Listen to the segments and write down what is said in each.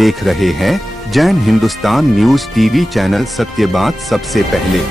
देख रहे हैं Jain Hindustan news TV channel. सत्य बात सबसे पहले।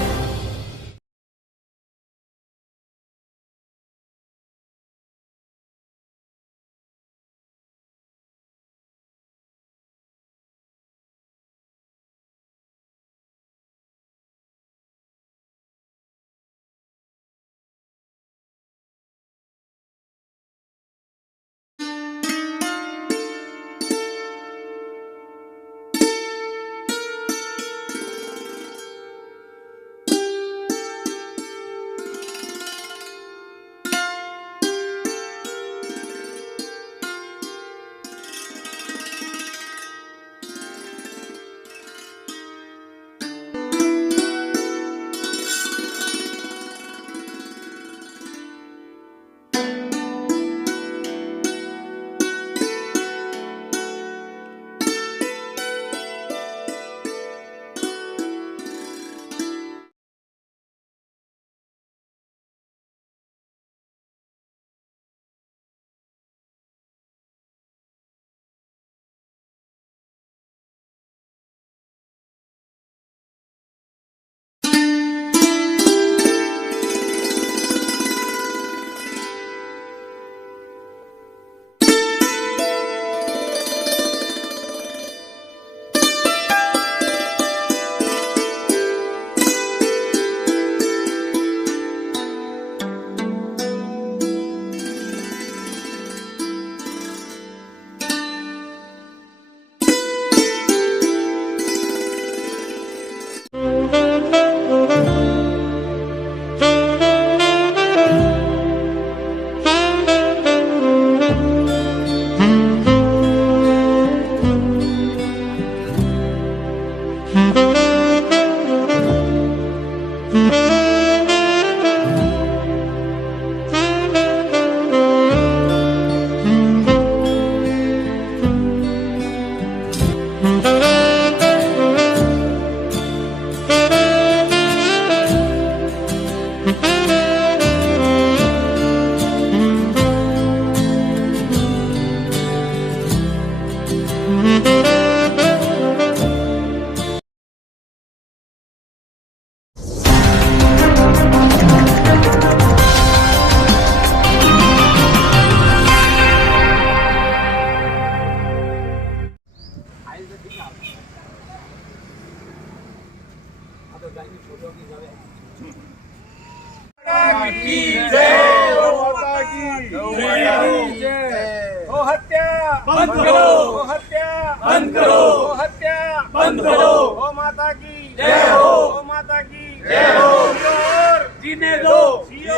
बंद करो, गो हत्या बंद करो, गो हत्या बंद करो, गो माता की जय हो, गो माता की जय हो। और जीने दो,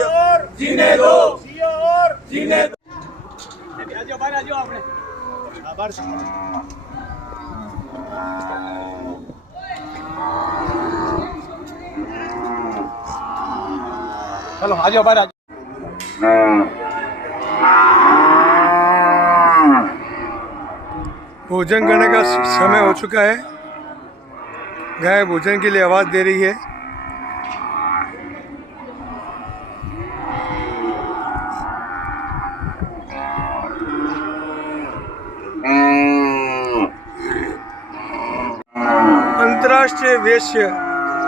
और जीने दो, और जीने दो। आजो बाहर आजो आपने बाहर चलो आजो बाहर आजो। भोजन करने का समय हो चुका है। गाय भोजन के लिए आवाज दे रही है। अंतर्राष्ट्रीय वैश्य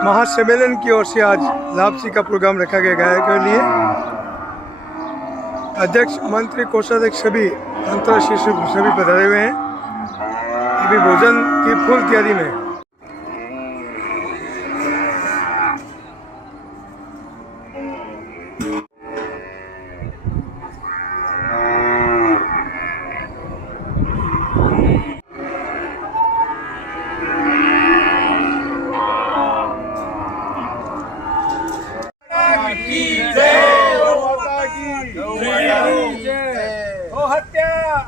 महासम्मेलन की ओर से आज लापसी का प्रोग्राम रखा गया गाय के लिए। अध्यक्ष, मंत्री, कोषाध्यक्ष सभी अंतर्राष्ट्रीय सभी पधारे हुए हैं। अभी भोजन की फुल तैयारी में।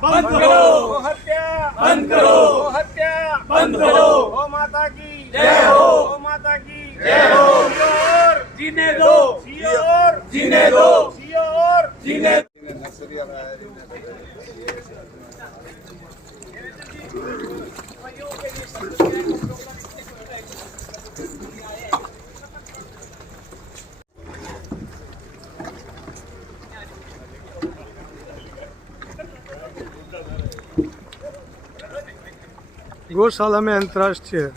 बंद करो, गो हत्या बंद करो, गो हत्या बंद करो, गो माता की जय हो, गो माता की जय हो। और जीने दो, और जीने दो, और जीने दो। गौशाला में अंतर्राष्ट्रीय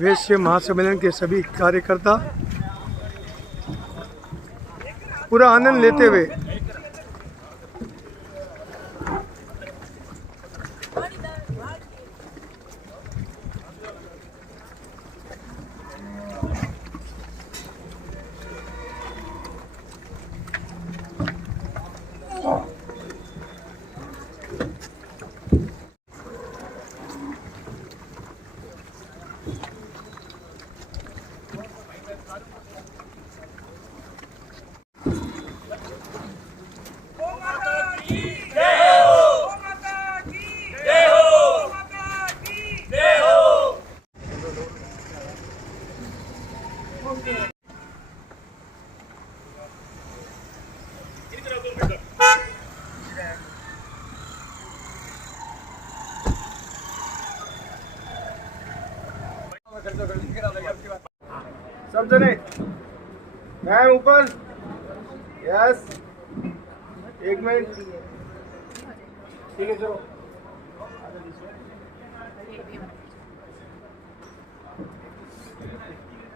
वैश्य महासम्मेलन के सभी कार्यकर्ता पूरा आनंद लेते हुए सब जने मैम ऊपर यस 1 मिनट ठीक है चलो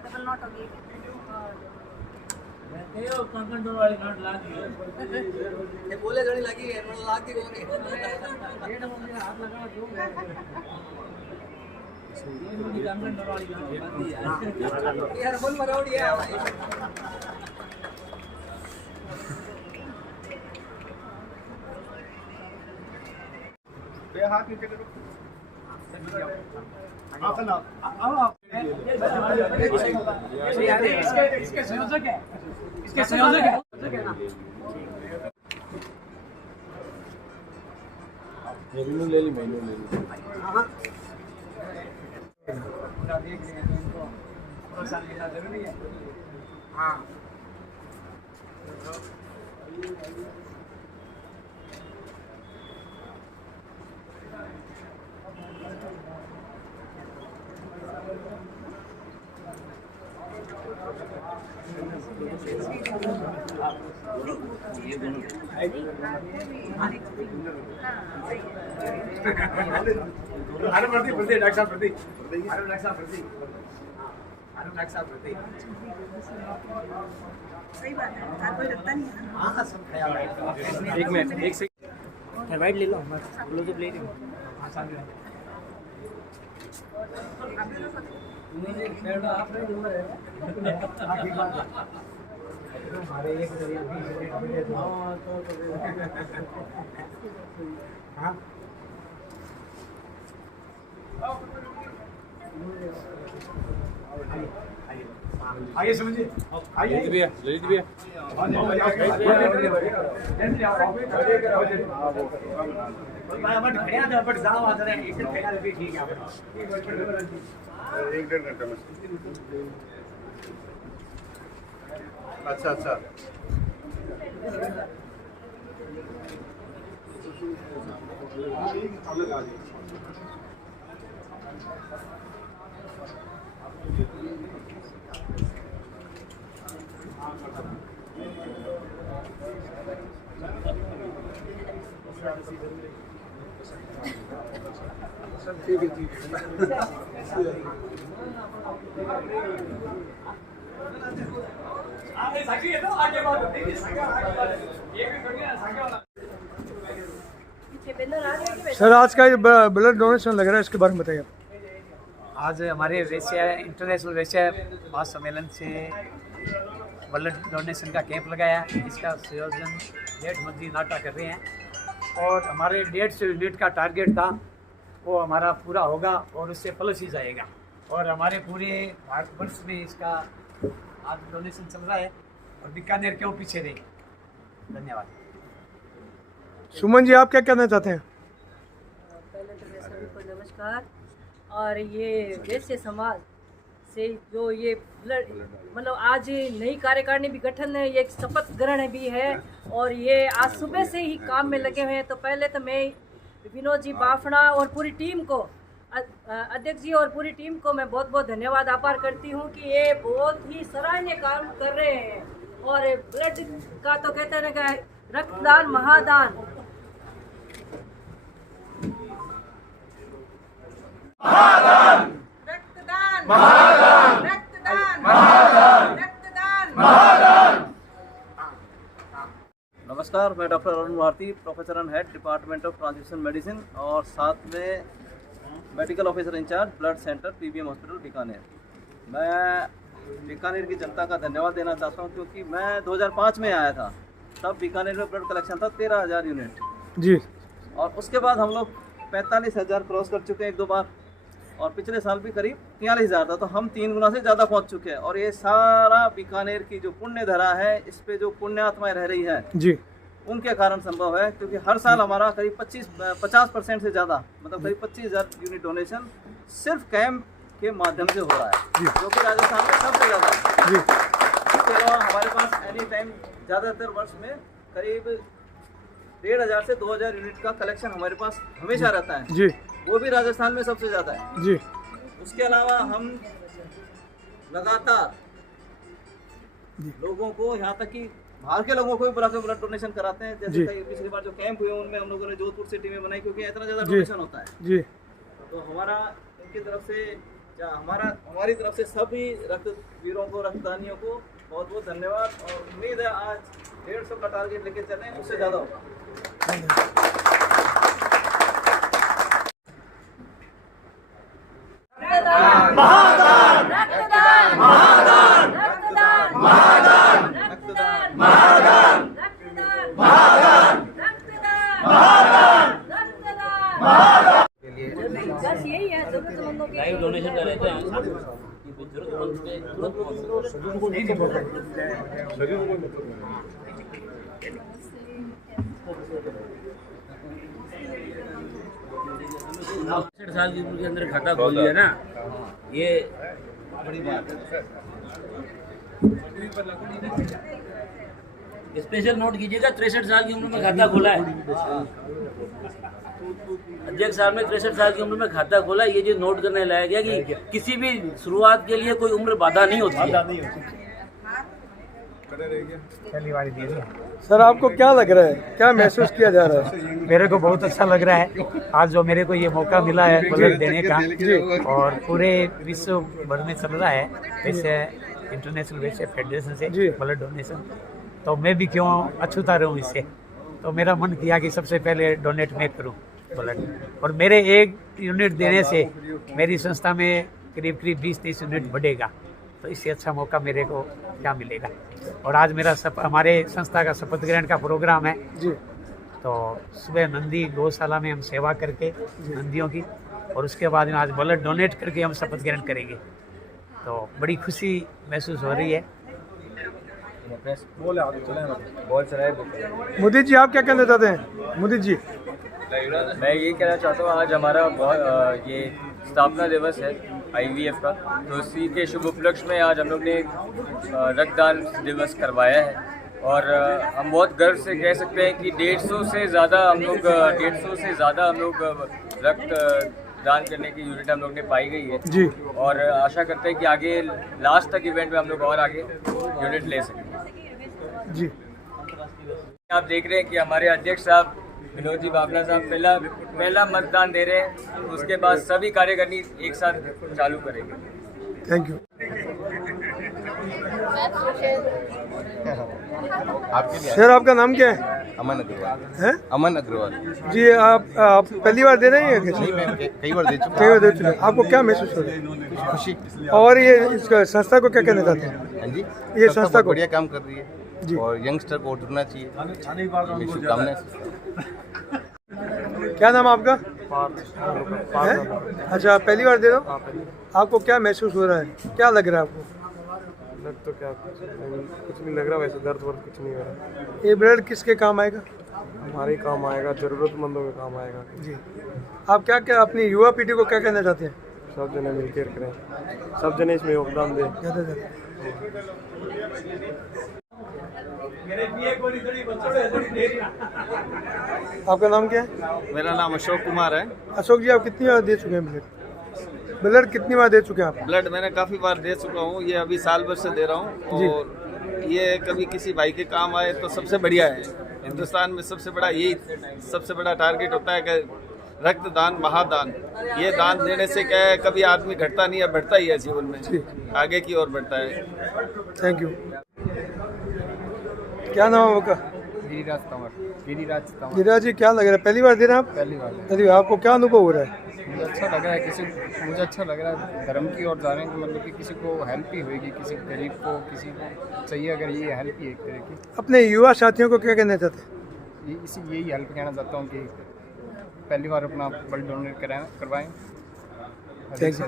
डबल नॉट हो गई बोले जड़ी लगी है लाग दी कोनी यार बोल मरोड़ी है बे हाथ नीचे करो इसके संयोजक है इसके संयोजक है मेनू ले ली पूरा देख रहे हैं तो इनको प्रोत्साहन देना जरूरी है हाँ डॉक्टर साहब प्रतीक सही बात है हाथ कोई रखता नहीं है ना हाँ सब ख्याल है एक मिनट एक सेकंड वाइट ले लो क्लोजअप ले लो हाँ सामने आप ठीक बात है हमारे एक हाँ आइए समझिए आइए ललित भैया एक डेढ़ घंटा में अच्छा अच्छा ठीक है सर आज का ये ब्लड डोनेशन लग रहा है, इसके बारे में बताइए। आज हमारे वेश्या इंटरनेशनल वेश्या महासम्मेलन से ब्लड डोनेशन का कैंप लगाया। इसका संयोजन जेठ मंत्री नाटा कर रहे हैं और हमारे 150 यूनिट का टारगेट था वो हमारा पूरा होगा और उससे प्लस ही जाएगा और हमारे पूरे भारतवर्ष में इसका आज डोनेशन चल रहा है और बीकानेर क्यों पीछे रहे। धन्यवाद। सुमन जी, आप क्या कहना चाहते हैं? पहले तो मैं सभी को नमस्कार। और ये वैश्य समाज से जो ये मतलब आज नई कार्यकारिणी भी गठन है, ये एक शपथ ग्रहण भी है और ये आज सुबह से ही काम में लगे हुए हैं। तो पहले तो मैं विनोद जी बाफड़ा और पूरी टीम को, अध्यक्ष जी और पूरी टीम को मैं बहुत बहुत धन्यवाद आभार करती हूँ कि ये बहुत ही सराहनीय काम कर रहे हैं। और ब्लड का तो कहते हैं ना, रक्तदान महादान। रक्तदान रक्तदान रक्तदान। नमस्कार, मैं doctor Arun Bharti, professor and head department of transfusion medicine और साथ में medical officer in charge blood centre PBM hospital Bikaner. मैं बीकानेर की जनता का धन्यवाद देना चाहता हूं क्योंकि मैं 2005 में आया था, तब बीकानेर में ब्लड कलेक्शन था 13,000 यूनिट जी, और उसके बाद हम लोग 45,000 क्रॉस कर चुके हैं 1-2 बार, और पिछले साल भी करीब 43,000 था, तो हम 3 गुना से ज़्यादा पहुंच चुके हैं। और ये सारा बीकानेर की जो पुण्य धरा है, इस पे जो पुण्य आत्माएं रह रही है जी, उनके कारण संभव है, क्योंकि हर साल हमारा करीब 50% से ज़्यादा, मतलब करीब 25,000 यूनिट डोनेशन सिर्फ कैंप के माध्यम से हो रहा है, जो कि राजस्थान में सबसे ज़्यादा है। जी, इसके अलावा हमारे पास एनी टाइम ज़्यादातर वर्ष में करीब 1,500 से 2,000 यूनिट का कलेक्शन हमारे पास हमेशा रहता है, जी, वो भी राजस्थान में सबसे ज़्यादा है। जी, उसके अलावा हम लगातार लोगों को, यहाँ तक कि बाहर के लोगों को भी बुला के ब्लड डोनेशन कराते हैं। जैसे कई पिछली बार जो कैंप हुए उनमें हम लोगों ने जोधपुर सिटी में बनाई, क्योंकि इतना ज़्यादा डोनेशन होता है। जी, तो हमारा इनकी तरफ से हमारी तरफ से सभी रक्तवीरों को, रक्तदानियों को बहुत बहुत धन्यवाद, और उम्मीद है आज 150 का टारगेट लेके चलें, उससे ज़्यादा होगा। बस यही है, जरूरतमंदों के लाइव डोनेशन कर रहे हैं कि जरूरतमंद पे तुरंत पहुंचे। 60 साल की उम्र के अंदर खाता खोल दिया ना, ये बड़ी बात है। स्पेशल नोट कीजिएगा, 63 साल की उम्र में खाता खोला है अध्यक्ष साहब ने, 63 साल की उम्र में खाता खोला। ये जो नोट करने लाया गया कि किसी भी शुरुआत के लिए कोई उम्र बाधा नहीं होती है। सर आपको क्या लग रहा है, क्या महसूस किया जा रहा है? मेरे को बहुत अच्छा लग रहा है आज जो मेरे को ये मौका मिला है ब्लड देने का, और पूरे विश्व भर में चल रहा है वैसे इंटरनेशनल वैसे फेडरेशन से ब्लड डोनेशन, तो मैं भी क्यों अछूता रहूं इससे। तो मेरा मन किया कि सबसे पहले डोनेट मैं करूं ब्लड, और मेरे 1 यूनिट देने से मेरी संस्था में करीब 20-30 यूनिट बढ़ेगा, तो इससे अच्छा मौका मेरे को क्या मिलेगा। और आज मेरा हमारे संस्था का शपथ ग्रहण का प्रोग्राम है जी, तो सुबह नंदी गौशाला में हम सेवा करके नंदियों की, और उसके बाद में आज ब्लड डोनेट करके हम शपथ ग्रहण करेंगे, तो बड़ी खुशी महसूस हो रही है। मोदी जी आप क्या कहना चाहते हैं? मोदी जी, मैं ये कहना चाहता हूँ आज हमारा ये स्थापना दिवस है IVF का, तो इसी के शुभ उपलक्ष्य में आज हम लोग ने रक्तदान दिवस करवाया है, और हम बहुत गर्व से कह सकते हैं कि 150 से ज़्यादा हम लोग रक्तदान करने की यूनिट हम लोग ने पाई गई है जी, और आशा करते हैं कि आगे लास्ट तक इवेंट में हम लोग और आगे यूनिट ले सकें जी। आप देख रहे हैं कि हमारे अध्यक्ष साहब विनोद जी बावला साहब पहला मतदान दे रहे हैं, उसके बाद सभी कार्यकारिणी एक साथ चालू करेंगे। Thank you. सर आपका नाम क्या है? अमन अग्रवाल है? अमन अग्रवाल जी, आप पहली बार दे रहे हैं या कैसे? नहीं, मैं कई बार दे चुका कई बार दे चुके हैं। आपको क्या महसूस हो रहा है? खुशी। और ये इसका संस्था को क्या कहना चाहते हैं? हाँ जी, ये संस्था को बढ़िया काम कर रही है जी, और यंगस्टर को जुड़ना चाहिए। मेरी शुभकामनाएं। क्या नाम आपका? है? अच्छा, पहली बार दे रहे हो? आपको क्या महसूस हो रहा है, क्या लग रहा है आपको? लग तो क्या कुछ नहीं लग रहा, वैसे दर्द वर्द कुछ नहीं हो रहा। ये ब्लड किसके काम आएगा? हमारे काम आएगा, जरूरतमंदों के काम आएगा जी। आप क्या क्या अपनी युवा पीढ़ी को क्या कहना चाहते हैं? सब जने मिलकर करें, सब जने इसमें योगदान दें। आपका नाम क्या है? मेरा नाम अशोक कुमार है। अशोक जी, आप कितनी बार दे चुके हैं ब्लड? ब्लड कितनी बार दे चुके हैं आप? ब्लड मैंने काफ़ी बार दे चुका हूँ, ये अभी साल भर से दे रहा हूँ, और ये कभी किसी भाई के काम आए तो सबसे बढ़िया है। हिंदुस्तान में सबसे बड़ा टारगेट होता है कि रक्तदान महादान। ये दान देने से क्या है, कभी आदमी घटता नहीं है, बढ़ता ही है जीवन में, आगे की ओर बढ़ता है। Thank you. क्या नाम है आपका? गिरिराज तंवर। गिरिराज जी, क्या लग रहा है, पहली बार दे रहे हैं आप? पहली बार। आपको क्या अनुभव हो रहा है? मुझे अच्छा लग रहा है, मुझे अच्छा लग रहा है धर्म की ओर जा रहे हैं, मतलब कि किसी को हेल्प ही होगी, किसी गरीब को, किसी को चाहिए अगर ये हेल्प ही एक तरह की। अपने युवा साथियों को क्या कहना चाहते हैं? यही हेल्प कहना चाहता हूँ कि पहली बार अपना ब्लड डोनेट करवाएं। Thank you.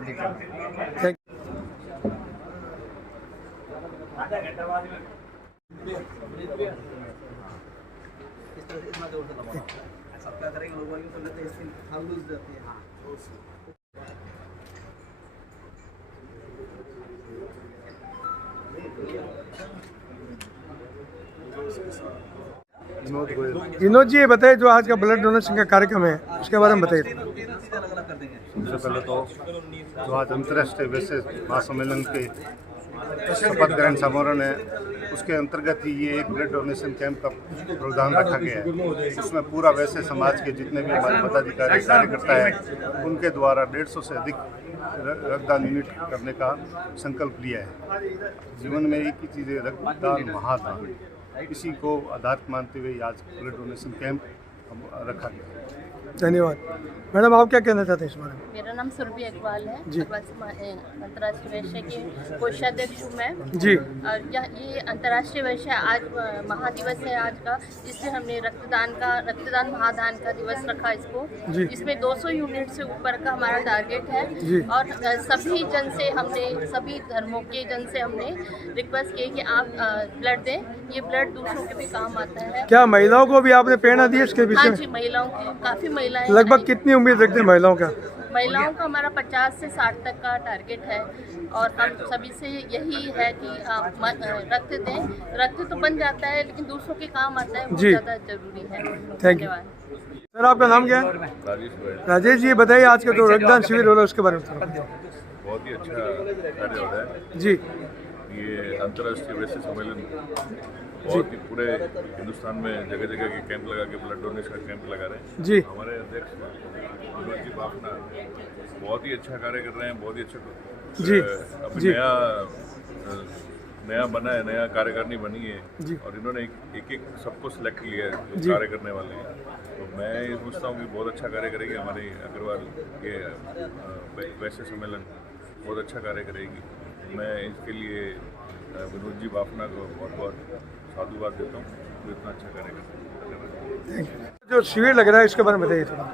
विनोद जी, ये बताइए जो आज का ब्लड डोनेशन का कार्यक्रम है उसके बारे में बताइए। सबसे पहले तो जो आज अंतर्राष्ट्रीय वैश्य महासम्मेलन के शपथ ग्रहण समारोह है उसके अंतर्गत ही ये एक ब्लड डोनेशन कैंप का प्रावधान रखा गया है। इसमें पूरा वैश्य समाज के जितने भी हमारे पदाधिकारी कार्यकर्ता हैं उनके द्वारा 150 से अधिक रक्तदान यूनिट करने का संकल्प लिया है। जीवन में एक ही चीज़ है, रक्तदान महादान। इसी को आधार मानते हुए आज ब्लड डोनेशन कैंप रखा गया। धन्यवाद। मैडम, आप क्या कहना चाहते हैं इस बारे में? मेरा नाम सुरभि अग्रवाल है। अंतर्राष्ट्रीय वैश्य के कोषाध्यक्ष हूँ मैं जी। और ये अंतर्राष्ट्रीय वैश्य आज महादिवस है आज का, इसलिए हमने रक्तदान महादान का दिवस रखा इसको। इसमें 200 यूनिट से ऊपर का हमारा टारगेट है और सभी जन से हमने, सभी धर्मों के जन से हमने रिक्वेस्ट की कि आप ब्लड दें। ये ब्लड दूसरों के भी काम आता है। क्या महिलाओं को भी आपने प्रेरणा दी इसके विषय में? हाँ जी, महिलाओं की काफ़ी महिलाएं। लगभग कितनी उम्मीद रखते हैं महिलाओं का? महिलाओं का हमारा 50 से 60 तक का टारगेट है और हम सभी से यही है कि आप रक्त दें। रक्त तो बन जाता है लेकिन दूसरों के काम आता है, वो ज़्यादा जरूरी है। Thank you. सर, आपका नाम क्या है? राजेश जी, बताइए आज का जो रक्तदान शिविर हो रहा है उसके बारे में। बहुत ही अच्छा कार्य हो रहा है जी। ये अंतर्राष्ट्रीय वैश्य सम्मेलन बहुत ही पूरे हिंदुस्तान में जगह जगह के कैंप लगा के ब्लड डोनेशन का कैंप लगा रहे हैं जी। हमारे अध्यक्ष विनोद जी बाफना बहुत ही अच्छा कार्य कर रहे हैं, बहुत ही अच्छा जी। अभी नया बना है, नया कार्यकारिणी बनी है और इन्होंने एक सबको सिलेक्ट किया है जो कार्य करने वाले हैं। तो मैं ये सोचता हूँ कि बहुत अच्छा कार्य करेगी हमारे अग्रवाल के वैश्य सम्मेलन, बहुत अच्छा कार्य करेगी। मैं इसके लिए विनोद जी बाफना को बहुत बहुत साधुवाद देता हूँ, तो इतना अच्छा कार्य करते हैं। जो शिविर लग रहा है इसके बारे में बताइए थोड़ा।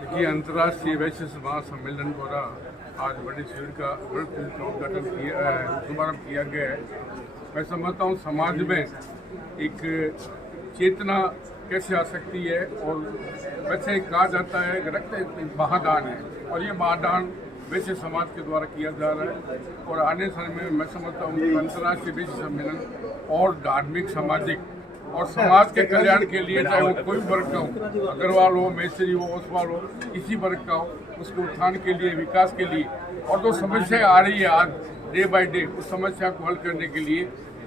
देखिए, अंतर्राष्ट्रीय वैश्य महासम्मेलन द्वारा आज बड़े शिविर का उद्घाटन शुभारम्भ किया गया है। मैं समझता हूँ समाज में एक चेतना कैसे आ सकती है और वैसे कहा जाता है कि रक्त महादान है और ये महादान वैश्य समाज के द्वारा किया जा रहा है और आने समय में मैं समझता हूँ कि अंतर्राष्ट्रीय वैश्य सम्मेलन और धार्मिक, सामाजिक और समाज के कल्याण के लिए, चाहे वो कोई वर्ग का हो, अग्रवाल हो, मैसरी हो, ओसवाल हो, किसी वर्ग का हो, उसके उत्थान के लिए, विकास के लिए और जो समस्या आ रही है आज डे बाय डे, उस समस्या को हल करने के लिए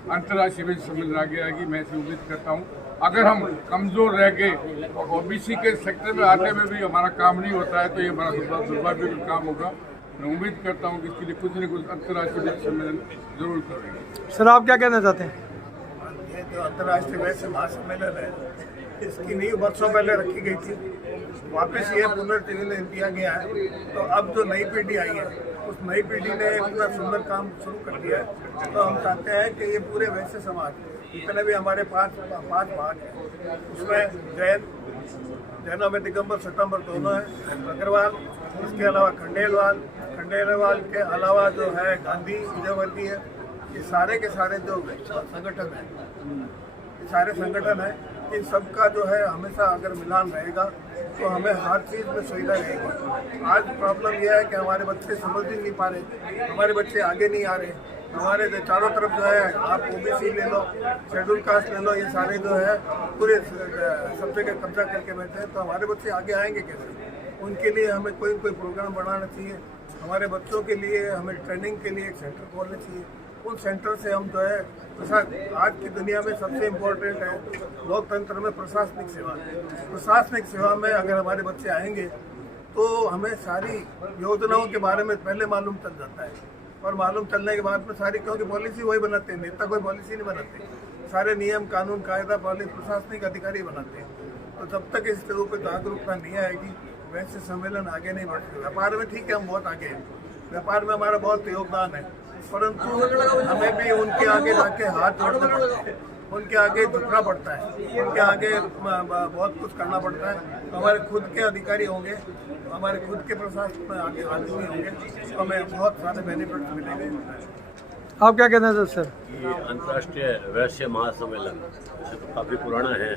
अंतर्राष्ट्रीय वैश्य सम्मेलन आगे आएगी। मैं ऐसी उम्मीद करता हूँ। अगर हम कमज़ोर रह गए और ओबीसी के सेक्टर में आते हुए भी हमारा काम नहीं होता है तो ये बड़ा दुर्भाग्य का काम होगा। मैं उम्मीद करता हूँ कि इसके लिए कुछ न कुछ अंतर्राष्ट्रीय वैश्य सम्मेलन जरूर करेंगे। सर, आप क्या कहना चाहते हैं? ये जो अंतर्राष्ट्रीय वैश्य महासम्मेलन है, इसकी नींव वर्षों पहले रखी गई थी, वापस ये पुनर्जीवन किया गया है। तो अब जो नई पीढ़ी आई है उस नई पीढ़ी ने इतना सुंदर काम शुरू कर दिया है। तो हम चाहते हैं कि ये पूरे वैश्य समाज, जितने भी हमारे पांच भाग हैं, उसमें जैनों में दिगंबर स्वतंत्र दोनों हैं, अग्रवाल, इसके अलावा खंडेलवाल के अलावा जो है गांधी, विजयवर्गीय है, ये सारे के सारे जो संगठन हैं, ये सारे संगठन हैं, इन सबका जो है हमेशा अगर मिलान रहेगा तो हमें हर चीज़ में सुविधा रहेगी। आज प्रॉब्लम यह है कि हमारे बच्चे समझ ही नहीं पा रहे, हमारे बच्चे आगे नहीं आ रहे। हमारे जो चारों तरफ जो है, आप ओबीसी ले लो, शेड्यूल कास्ट ले लो, ये सारे जो है पूरे सब जगह कब्जा करके बैठे हैं। तो हमारे बच्चे आगे आएंगे कैसे? उनके लिए हमें कोई प्रोग्राम बनाना चाहिए। हमारे बच्चों के लिए हमें ट्रेनिंग के लिए एक सेंटर खोलना चाहिए उन सेंटर से हम जो है आज की दुनिया में सबसे इम्पोर्टेंट है लोकतंत्र में प्रशासनिक सेवा। प्रशासनिक सेवा में अगर हमारे बच्चे आएंगे तो हमें सारी योजनाओं के बारे में पहले मालूम चल जाता है, और मालूम चलने के बाद में सारी, क्योंकि पॉलिसी वही बनाते हैं, नेता कोई पॉलिसी नहीं बनाते, सारे नियम कानून कायदा पॉलिसी प्रशासनिक अधिकारी बनाते हैं। तो जब तक इस तरह पर जागरूकता नहीं आएगी वैसे सम्मेलन आगे नहीं बढ़ते। व्यापार में ठीक है, हम बहुत आगे हैं, व्यापार में हमारा बहुत योगदान है, परंतु हमें भी उनके आगे जाके हाथ जोड़ना पड़ता है, उनके आगे झुकना पड़ता है, उनके आगे बहुत कुछ करना पड़ता है। तो हमारे खुद के अधिकारी होंगे, हमारे खुद के प्रशासन में आगे आदमी होंगे तो हमें बहुत सारे बेनिफिट मिलेंगे। आप क्या कहना चाहते सर? ये अंतर्राष्ट्रीय वैश्य महासम्मेलन वैसे तो काफ़ी पुराना है,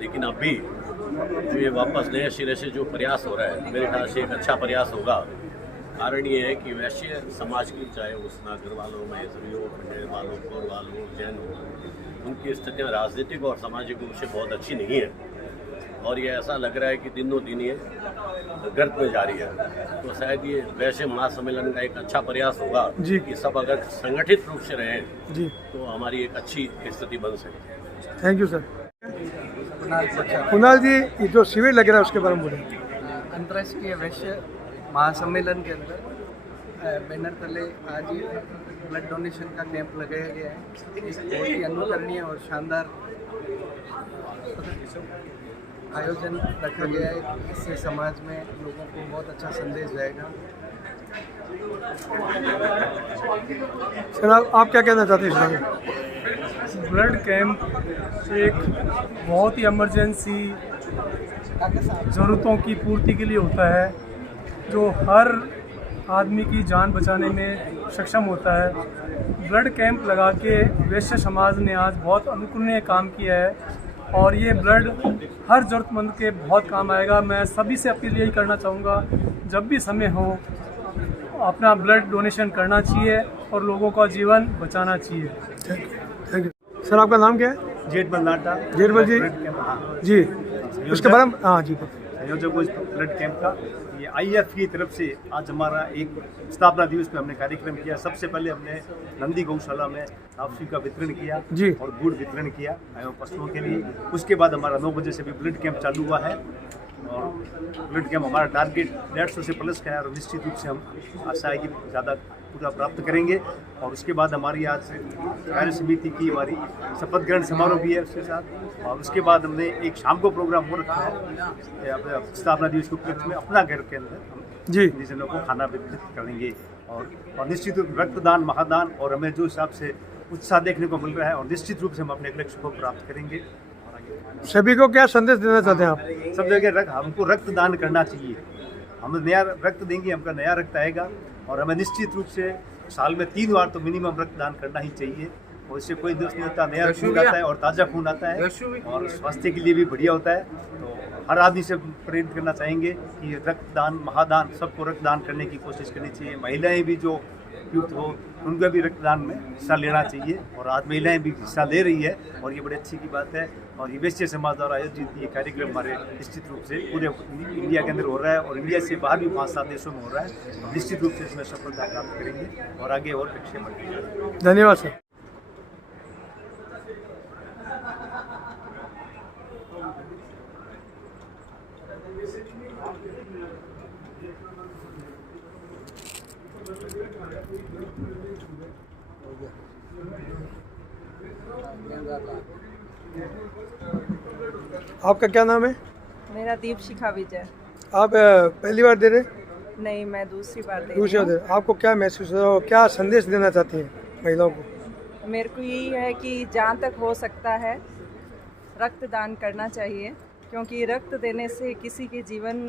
लेकिन अभी जो ये वापस नए सिरे से जो प्रयास हो रहा है मेरे ख्याल से एक अच्छा प्रयास होगा। कारण ये है कि वैश्य समाज की, चाहे उसना अग्रवाल हो, महेश्वरी हो, खंडेर वालों, कौर वालों, जैन हो, उनकी स्थितियाँ राजनीतिक और सामाजिक रूप से बहुत अच्छी नहीं है, और ये ऐसा लग रहा है कि दिनों दिन ये गर्त में जारी है। तो शायद ये वैश्य महासम्मेलन का एक अच्छा प्रयास होगा कि सब अगर संगठित रूप से रहें जी तो हमारी एक अच्छी स्थिति बन सकती है। Thank you sir. Kunal ji, ये जो शिविर लग रहा है उसके बारे में बोलें। अंतर्राष्ट्रीय वैश्य महासम्मेलन के अंदर बैनर तले आज ब्लड डोनेशन का कैंप लगाया गया है। इस बहुत ही अनुकरणीय और शानदार आयोजन रखा गया है, इससे समाज में लोगों को बहुत अच्छा संदेश जाएगा। सर आप क्या कहना चाहते हैं इस बारे में? ब्लड कैंप एक बहुत ही इमरजेंसी ज़रूरतों की पूर्ति के लिए होता है, जो हर आदमी की जान बचाने में सक्षम होता है। ब्लड कैंप लगा के वैश्य समाज ने आज बहुत अनुकरणीय काम किया है, और ये ब्लड हर ज़रूरतमंद के बहुत काम आएगा। मैं सभी से अपील यही करना चाहूँगा, जब भी समय हो अपना ब्लड डोनेशन करना चाहिए और लोगों का जीवन बचाना चाहिए। Thank you sir. आपका नाम क्या है? जेठमल नाटा। जेठमल जी जी, उसके बारे में हाँ जी। संयोजक ब्लड कैंप का ये IF की तरफ से आज हमारा एक स्थापना दिवस पे हमने कार्यक्रम किया। सबसे पहले हमने नंदी गौशाला में काफी का वितरण किया जी, और गुड़ वितरण किया एवं पशुओं के लिए। उसके बाद हमारा 9 बजे से भी ब्लड कैंप चालू हुआ है, और ब्लड कैंप हमारा टारगेट 150 से प्लस का है, और निश्चित रूप से हम आशा है कि ज़्यादा पूरा प्राप्त करेंगे। और उसके बाद हमारी आज कार्य समिति की हमारी शपथ ग्रहण समारोह भी है उसके साथ, और उसके बाद हमने एक शाम को प्रोग्राम हो रखा है स्थापना दिवस के उपलक्ष्य में अपना घर के अंदर हम जी जनों को खाना वितरित करेंगे। और निश्चित रूप रक्तदान महादान, और हमें जो हिसाब से उत्साह देखने को मिल रहा है, और निश्चित रूप से हम अपने लक्ष्य को प्राप्त करेंगे। सभी को क्या संदेश देना चाहते हैं आप? सब जगह हमको रक्तदान करना चाहिए। हम नया रक्त देंगे, हमका नया रक्त आएगा, और हमें निश्चित रूप से साल में 3 बार तो मिनिमम रक्तदान करना ही चाहिए, और इससे कोई दोष नहीं होता। नया खून आता है और ताज़ा खून आता है, और स्वास्थ्य के लिए भी बढ़िया होता है। तो हर आदमी से प्रेरित करना चाहेंगे कि रक्तदान महादान, सबको रक्तदान करने की कोशिश करनी चाहिए। महिलाएं भी जो उपयुक्त हो उनको भी रक्तदान में हिस्सा लेना चाहिए, और आज महिलाएं भी हिस्सा ले रही है, और ये बड़े अच्छी की बात है। और ये वैश्य समाज द्वारा आयोजित ये कार्यक्रम हमारे निश्चित रूप से पूरे इंडिया के अंदर हो रहा है, और इंडिया से बाहर भी 5-7 देशों में हो रहा है। निश्चित रूप से इसमें सफलता प्राप्त करेंगे और आगे और लक्ष्य बढ़ेंगे। धन्यवाद सर। आपका क्या नाम है? मेरा दीपशिखा विजय। आप पहली बार दे रहे? नहीं, मैं दूसरी बार दे दूसरी बार दे रहे। आपको क्या महसूस हो रहा है, क्या संदेश देना चाहती हैं महिलाओं को? मेरे को यही है कि जहाँ तक हो सकता है रक्तदान करना चाहिए, क्योंकि रक्त देने से किसी के जीवन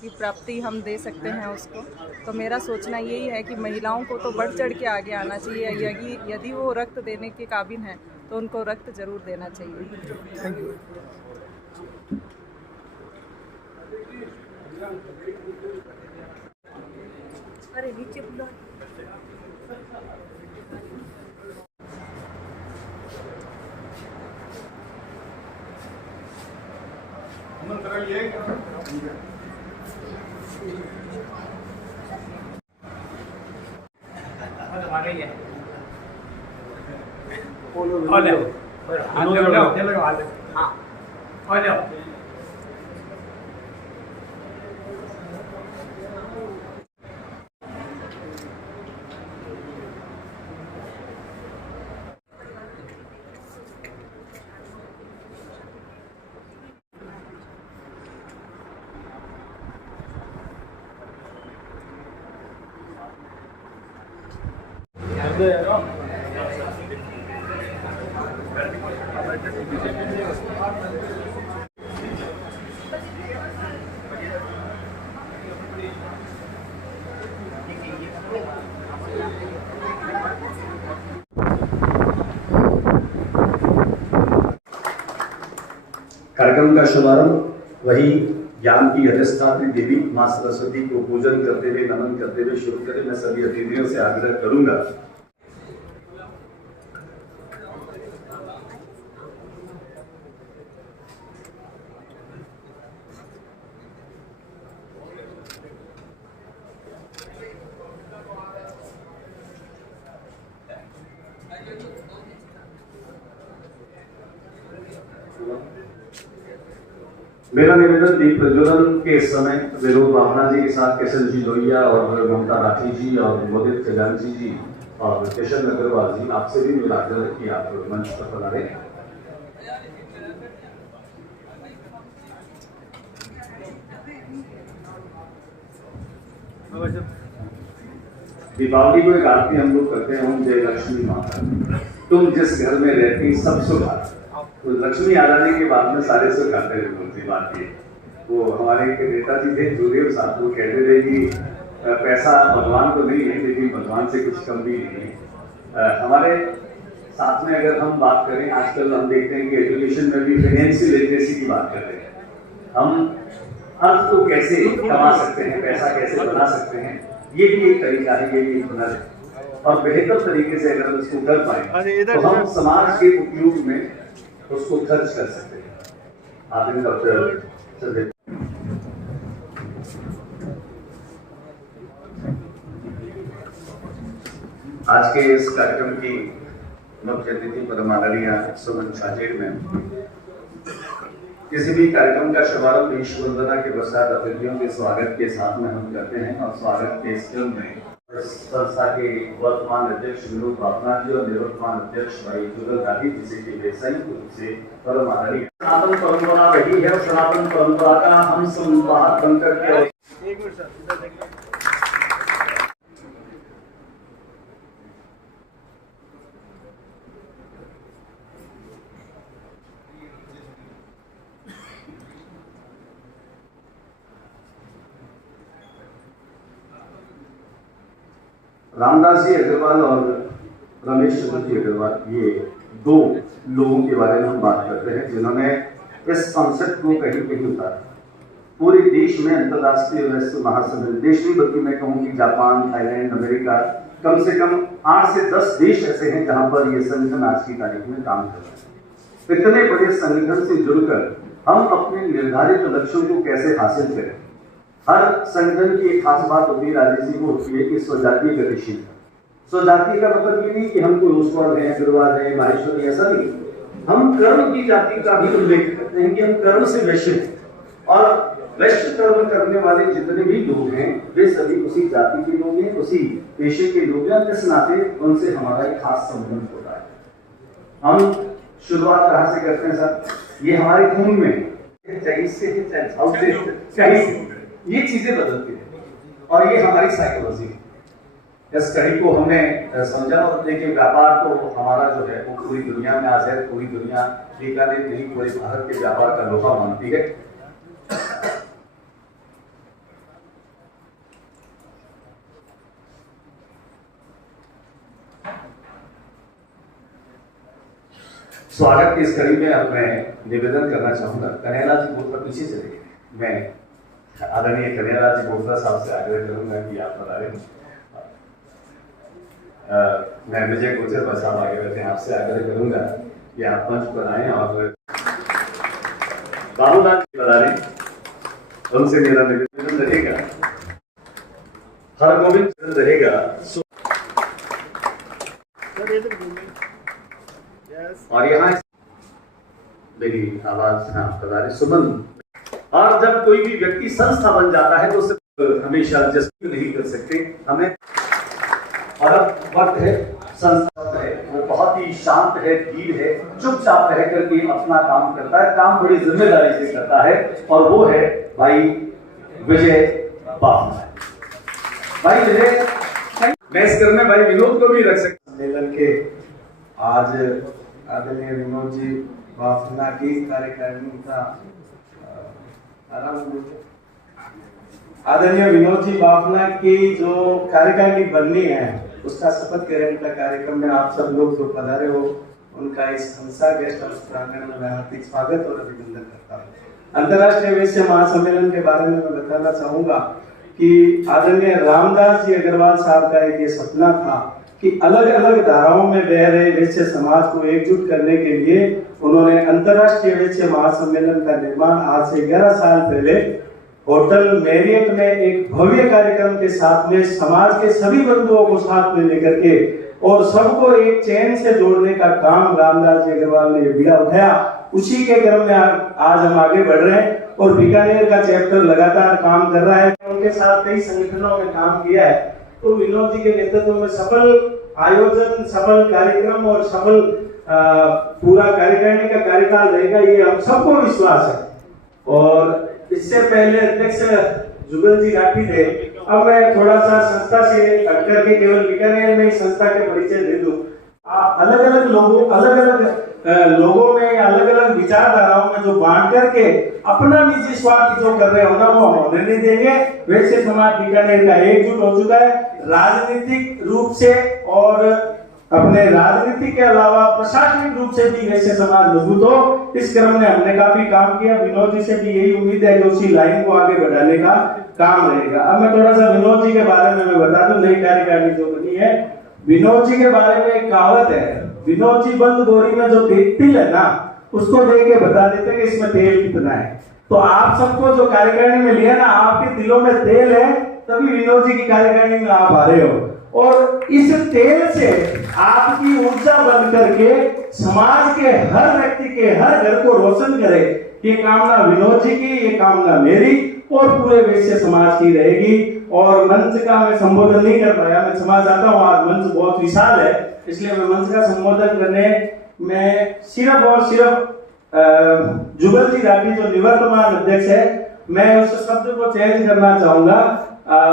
की प्राप्ति हम दे सकते हैं उसको। तो मेरा सोचना यही है कि महिलाओं को तो बढ़ चढ़ के आगे आना चाहिए। यदि वो रक्त देने के काबिल हैं तो उनको रक्त जरूर देना चाहिए। Thank you. अरे नीचे बुला। आ गई है। कार्यक्रम का शुभारंभ वही ज्ञान की अधिष्ठात्री देवी मां सरस्वती को पूजन करते हुए, नमन करते हुए शुरू करें। मैं सभी अतिथियों से आग्रह करूंगा मेरा निवेदन दीप प्रज्वलन के समय विनोद भावना जी के साथ किशन जी लोहिया और ममता राठी जी और मोदित खजांची जी और किशन अग्रवाल जी, आपसे भी मेरा आग्रह है कि आप मंच पर पधारें। दीपावली को एक आरती हम लोग करते हैं, ओम जय लक्ष्मी माता, तुम जिस घर में रहती सब सुख आता। तो लक्ष्मी आ जाने के बाद में सारे सुख आते हैं। दूसरी बात ये, वो हमारे एक नेताजी थे जोदेव साहब, वो कहते थे कि पैसा भगवान को नहीं है लेकिन भगवान से कुछ कम भी नहीं है। हमारे साथ में अगर हम बात करें, आजकल हम देखते हैं कि एजुकेशन में भी फाइनेंशियल लिटरेसी की बात करते हैं। हम अर्थ को कैसे कमा सकते हैं, पैसा कैसे बना सकते हैं, ये भी एक तरीका है, ये भी एक हुनर है। और बेहतर तरीके से अगर हम इसको कर पाए तो हम समाज के उपयोग में उसको खर्च कर सकते हैं। आदमी डॉक्टर आज के इस कार्यक्रम की मुख्य अतिथि परमाननीय सुमन छाजेड़ में किसी भी कार्यक्रम का शुभारंभ ईश वंदना के पश्चात अतिथियों के स्वागत के साथ में हम करते हैं। और स्वागत के इस क्रम में संस्था के वर्तमान अध्यक्ष विनोद भावना जी और निवर्तमान अध्यक्ष भाई जुगल गांधी जी के संयुक्त रूप से परम आदरणीय सनातन परंपरा रही है। सनातन परंपरा का हम संवाहक बनकर के रामदास जी अग्रवाल और रमेश चंद्र जी अग्रवाल, ये दो लोगों के बारे में हम बात करते हैं जिन्होंने इस कॉन्सेप्ट को कहीं कहीं उतारा। पूरे देश में अंतर्राष्ट्रीय वैश्य महासम्मेलन, देश नहीं बल्कि मैं कहूँ कि जापान, थाईलैंड, अमेरिका, कम से कम 8 से 10 देश ऐसे हैं जहां पर ये संगठन आज की तारीख में काम कर रहे हैं। इतने बड़े संगठन से जुड़कर हम अपने निर्धारित लक्ष्यों को कैसे हासिल करें। हर संगठन की एक खास बात होती है, राजेश जी, वो होती है कि स्वजातीय गतिशीलता। स्वजातीय का मतलब ये नहीं कि हम कोई ओसवाल है, अग्रवाल है, माहेश्वरी, ऐसा नहीं। हम कर्म की जाति का भी उल्लेख करते हैं कि हम कर्म से वैश्य हैं और वैश्य कर्म करने वाले जितने भी लोग हैं वे सभी उसी जाति के लोग हैं, उसी पेशे के लोग हैं। इस नाते उनसे हमारा एक खास संबंध होता है। हम शुरुआत कहाँ से करते हैं सर? ये हमारे खून में ये चीजें बदलती है और ये हमारी साइकोलॉजी है। इस कड़ी को हमने समझा और देखिए व्यापार तो हमारा जो है वो पूरी दुनिया में आज है। पूरी दुनिया बीकानेर नहीं, पूरे भारत के व्यापार का लोहा मानती है। स्वागत की इस कड़ी में अब मैं निवेदन करना चाहूंगा, कन्हैया जी बहुत पीछे चले गए। मैं आदरणीय कन्हैया जी बोलता साहब से आग्रह करूंगा कि आप बता रहे। मैं विजय गुर्जर साहब आगे बैठे हैं, आपसे आग्रह करूंगा कि आप मंच पर आए और बाबूलाल जी बता रहे, उनसे मेरा निवेदन रहेगा, हर गोविंद रहेगा। और यहाँ मेरी आवाज है आपका दारे सुमन। और जब कोई भी व्यक्ति संस्था बन जाता है तो उसे हमेशा जस्ट नहीं कर सकते हमें। और अब वक्त है संस्था है, वो बहुत ही शांत है, धीर है, चुपचाप रह करके अपना काम करता है, काम बड़ी जिम्मेदारी से करता है, और वो है भाई विजय बाफना। भाई विजय, मैं इस क्रम में भाई विनोद को भी रख सकता। सम्मेलन के आज आदरणीय विनोद जी बाफना की कार्यकारिणी का आदरणीय विनोद जी बाफना की जो कार्यकारिणी बननी है उसका शपथ ग्रहण का कार्यक्रम में आप सब लोग जो पधारे हो उनका इस हंसा गेस्ट हाउस प्रांगण में मैं हार्दिक स्वागत और अभिनंदन करता हूँ। अंतर्राष्ट्रीय वैश्य महासम्मेलन के बारे में मैं बताना चाहूंगा कि आदरणीय रामदास जी अग्रवाल साहब का एक ये सपना था कि अलग अलग धाराओं में बह रहे वैश्य समाज को एकजुट करने के लिए उन्होंने अंतर्राष्ट्रीय वैश्य महासम्मेलन का निर्माण आज से 11 साल पहले होटल मैरियट में एक भव्य कार्यक्रम के साथ में समाज के सभी बंधुओं को साथ में लेकर के और सबको एक चैन से जोड़ने का काम रामदास जी अग्रवाल ने बीड़ा उठाया। उसी के क्रम में आज हम आगे बढ़ रहे हैं और बीकानेर का चैप्टर लगातार काम कर रहा है। उनके साथ कई संगठनों में काम किया है, तो विनोद जी के नेतृत्व में सफल आयोजन, सफल कार्यक्रम और सफल पूरा कार्यकारिणी का कार्यकाल रहेगा, ये हम सबको विश्वास है। और इससे पहले अध्यक्ष जुगल जी राठी थे, अब मैं थोड़ा सा संस्था से हट करके केवल बीकानेर में संस्था के परिचय दे दूं। अलग अलग लोगों में या अलग अलग विचारधाराओं में जो बांट करके अपना निजी स्वार्थ जो कर रहे हो ना वो हम होने नहीं देंगे। वैश्य समाज बीकानेर का एकजुट हो चुका है राजनीतिक रूप से, और अपने राजनीति के अलावा प्रशासनिक रूप से भी वैश्य समाज मजबूत हो। इस क्रम में हमने काफी काम किया। विनोद जी से भी यही उम्मीद है कि उसी लाइन को आगे बढ़ाने का काम रहेगा। अब मैं थोड़ा सा विनोद जी के बारे में मैं बता दूं, नई कार्यकारिणी जो बनी है, विनोद जी के बारे में एक कहावत है, विनोद जी बंद बोरी में जो तिल है ना उसको देख के बता देते कि इसमें तेल कितना है। तो आप सबको जो कार्यकारिणी में लिया ना, आपके दिलों में तेल है, तभी विनोद जी की कार्यकारिणी में आप आ रहे हो। और इस तेल से आपकी ऊर्जा बन करके समाज के हर व्यक्ति के हर घर को रोशन करे, ये कामना विनोद जी की, ये कामना मेरी और पूरे वैश्य समाज की रहेगी। और मंच का मैं संबोधन नहीं कर पाया, मैं क्षमा चाहता हूँ, आज मंच बहुत विशाल है, इसलिए मैं मंच का संबोधन करने में सिर्फ और सिर्फ जुगल जी राठी जो निवर्तमान अध्यक्ष है, मैं उस शब्द को चेंज करना चाहूंगा।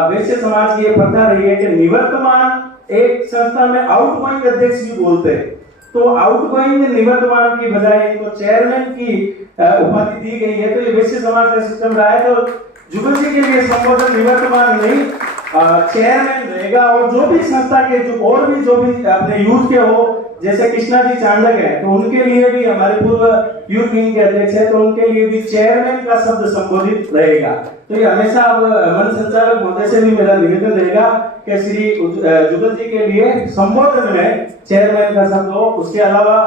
वैश्य समाज की ये प्रथा रही है कि निवर्तमान एक संस्था में आउटगोइंग अध्यक्ष भी बोलते हैं, तो आउटगोइंग निवर्तमान की बजाय इनको चेयरमैन की उपाधि दी गई है। तो ये वैश्य समाज का सिस्टम रहा है, तो जुगल जी के लिए संबोधन निवर्तमान नहीं चेयरमैन रहेगा। और जो भी संस्था के जो भी अपने यूथ के हो, जैसे कृष्णा जी चांडक है, तो उनके लिए भी हमारे पूर्व यूथ विंग के अध्यक्ष है, तो उनके लिए भी चेयरमैन का शब्द संबोधित रहेगा। तो ये हमेशा अब मंच संचालक महोदय से भी मेरा निवेदन रहेगा कि श्री जुगल जी के लिए संबोधन में चेयरमैन का शब्द हो। उसके अलावा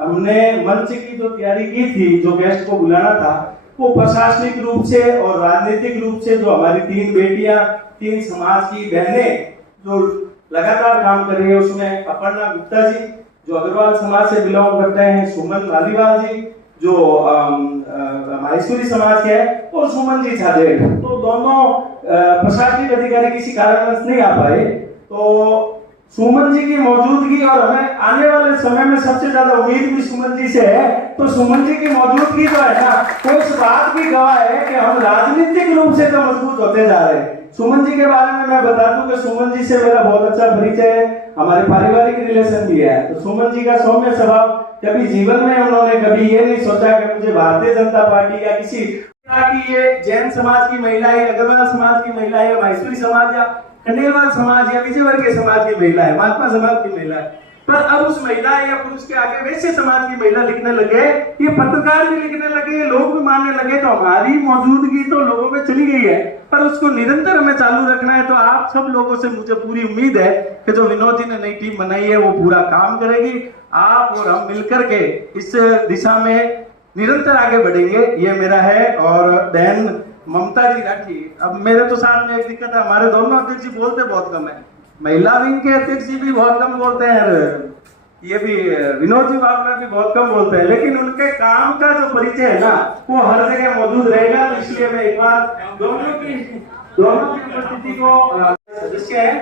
हमने मंच की जो तैयारी की थी, जो गेस्ट को बुलाना था, वो प्रशासनिक रूप से और राजनीतिक रूप से जो हमारी 3 बेटियां, 3 समाज की बहनें जो लगातार काम कर रही है, उसमें अपर्णा गुप्ता जी जो अग्रवाल समाज से बिलोंग करते हैं, सुमन मालीवाल जी जो माहेश्वरी समाज के हैं, और सुमन जी छाजेड़, तो दोनों प्रशासनिक अधिकारी किसी कारणवश नहीं आ पाए। तो सुमन जी की मौजूदगी, और हमें आने वाले समय में सबसे ज्यादा उम्मीद भी सुमन जी से है, तो सुमन जी की मौजूदगी जो है ना, वो इस बात की गवाह है कि हम राजनीतिक रूप से तो मजबूत होते जा रहे हैं। सुमन जी के बारे में मैं बता दूं कि सुमन जी से मेरा बहुत अच्छा परिचय है, हमारे पारिवारिक रिलेशन भी है। तो सुमन जी का सौम्य स्वभाव, कभी जीवन में उन्होंने कभी ये नहीं सोचा कि मुझे भारतीय जनता पार्टी या किसी की ये जैन समाज की महिला है, अग्रवाल समाज की महिला है, माहेश्वरी समाज या खंडेलवाल समाज या विजयवर्गीय समाज की महिला है, महात्मा समाज की महिला है, पर अब उस महिला या पुरुष के आगे वैश्य समाज की महिला लिखने लगे, ये पत्रकार भी लिखने लगे, लोग भी मानने लगे, तो हमारी मौजूदगी तो लोगों में चली गई है, पर उसको निरंतर हमें चालू रखना है। तो आप सब लोगों से मुझे पूरी उम्मीद है कि जो विनोद जी ने नई टीम बनाई है वो पूरा काम करेगी। आप और हम मिलकर के इस दिशा में निरंतर आगे बढ़ेंगे, ये मेरा है। और बहन ममता जी राठी, अब मेरे तो साथ में एक दिक्कत है, हमारे दोनों अध्यक्ष जी बोलते बहुत कम है, महिला विंग के अध्यक्ष जी भी बहुत कम बोलते हैं, ये भी विनोद जी बाबला भी बहुत कम बोलते हैं, लेकिन उनके काम का जो परिचय है ना वो हर जगह मौजूद रहेगा। तो इसलिए मैं एक बार दोनों की उपस्थिति को सदस्य है,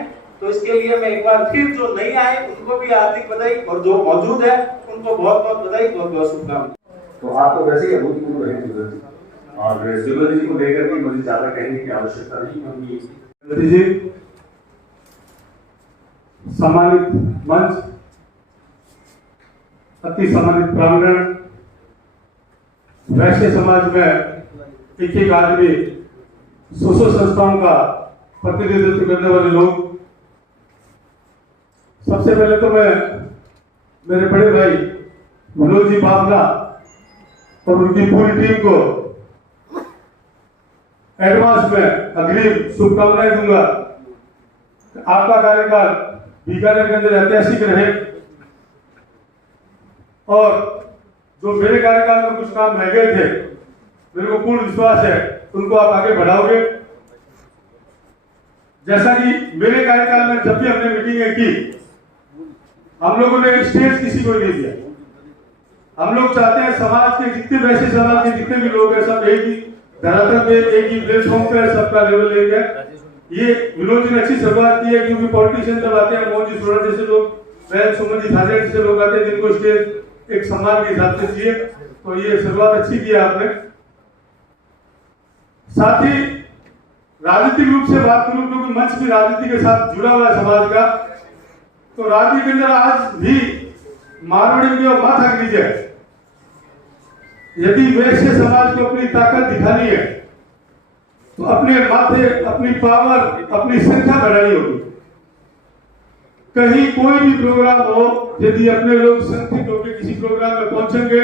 तो इसके लिए मैं एक बार फिर जो नहीं आए उनको भी हार्दिक बधाई, और जो मौजूद है उनको बहुत बहुत बधाई, बहुत बहुत शुभकामनाएं। तो आप तो वैसे ही अभूतपूर्व रहे जुगल जी, और जुगल जी को लेकर के मुझे ज्यादा कहने की आवश्यकता नहीं, क्योंकि जी सम्मानित मंच, अति सम्मानित प्रांगण, वैश्य समाज में एक एक आदमी 100 संस्थाओं का प्रतिनिधित्व करने वाले लोग, सबसे पहले तो मैं मेरे बड़े भाई विनोद जी बाबला और उनकी पूरी टीम को एडवांस में अग्रिम शुभकामनाएं दूंगा। आपका कार्यकाल बीकानेर के अंदर ऐतिहासिक रहे, और जो मेरे कार्यकाल में कुछ काम रह गए थे, मेरे को पूर्ण विश्वास है उनको आप आगे बढ़ाओगे। जैसा कि मेरे कार्यकाल में जब भी हमने मीटिंगें की, हम लोगों ने स्टेज किसी को नहीं दिया। हम लोग चाहते हैं समाज के जितने वैसे समाज के जितने भी लोग हैं सब एक ही धरातल पे, एक ही प्लेटफॉर्म पे सबका लेवल एक है। ये विनोद जी ने अच्छी शुरुआत की है, क्योंकि पॉलिटिशियन जब आते हैं, मोहन जी सोरेन जैसे लोग, वैन सुमन जी थाजे जैसे लोग आते हैं जिनको स्टेज एक सम्मान के हिसाब से चाहिए, तो ये शुरुआत अच्छी की है आपने। साथ ही राजनीतिक रूप से बात करूं, क्योंकि मंच भी राजनीति के साथ जुड़ा हुआ है समाज का, तो राजनीति के अंदर आज भी मारवाड़ी की और माथा गिरी जाए। यदि वैश्य समाज को अपनी ताकत दिखानी है तो अपने माथे, अपनी पावर, अपनी संख्या बढ़ानी होगी। कहीं कोई भी प्रोग्राम हो, यदि अपने लोग संगठित होकर किसी प्रोग्राम में पहुंचेंगे,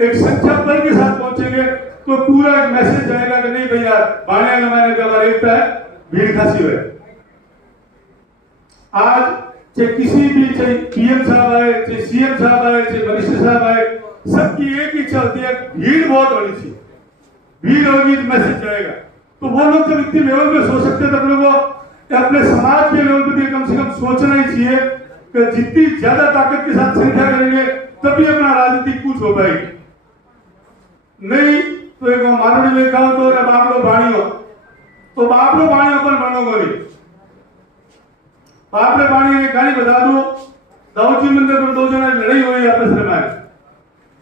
एक संख्या बल के साथ पहुंचेंगे, तो पूरा एक मैसेज जाएगा कि नहीं भैया बाणे लमाने का हमारा एकता है, भीड़ खासी है। आज चाहे किसी भी, चाहे पीएम साहब आए, चाहे सीएम साहब आए, चाहे मिनिस्टर साहब आए, सबकी एक ही चलती है, भीड़ बहुत होनी चाहिए। भीड़ होगी तो मैसेज जाएगा। तो वो लोग जब इतनी लेवल पे सोच सकते हैं, तब लोगों अपने समाज के लेवल पे कम से कम सोचना ही चाहिए कि जितनी ज्यादा ताकत के साथ संख्या करेंगे तभी अपना राजनीतिक कुछ हो पाएगी। नहीं तो एक मानवीय में कहा तो बापलो बाणी हो, तो बापलो बाणी अपन बनोगे नहीं। बापले बाणी ने गाली बता दो, दाऊद जी मंदिर पर 2 जने लड़ाई हुई आपस में,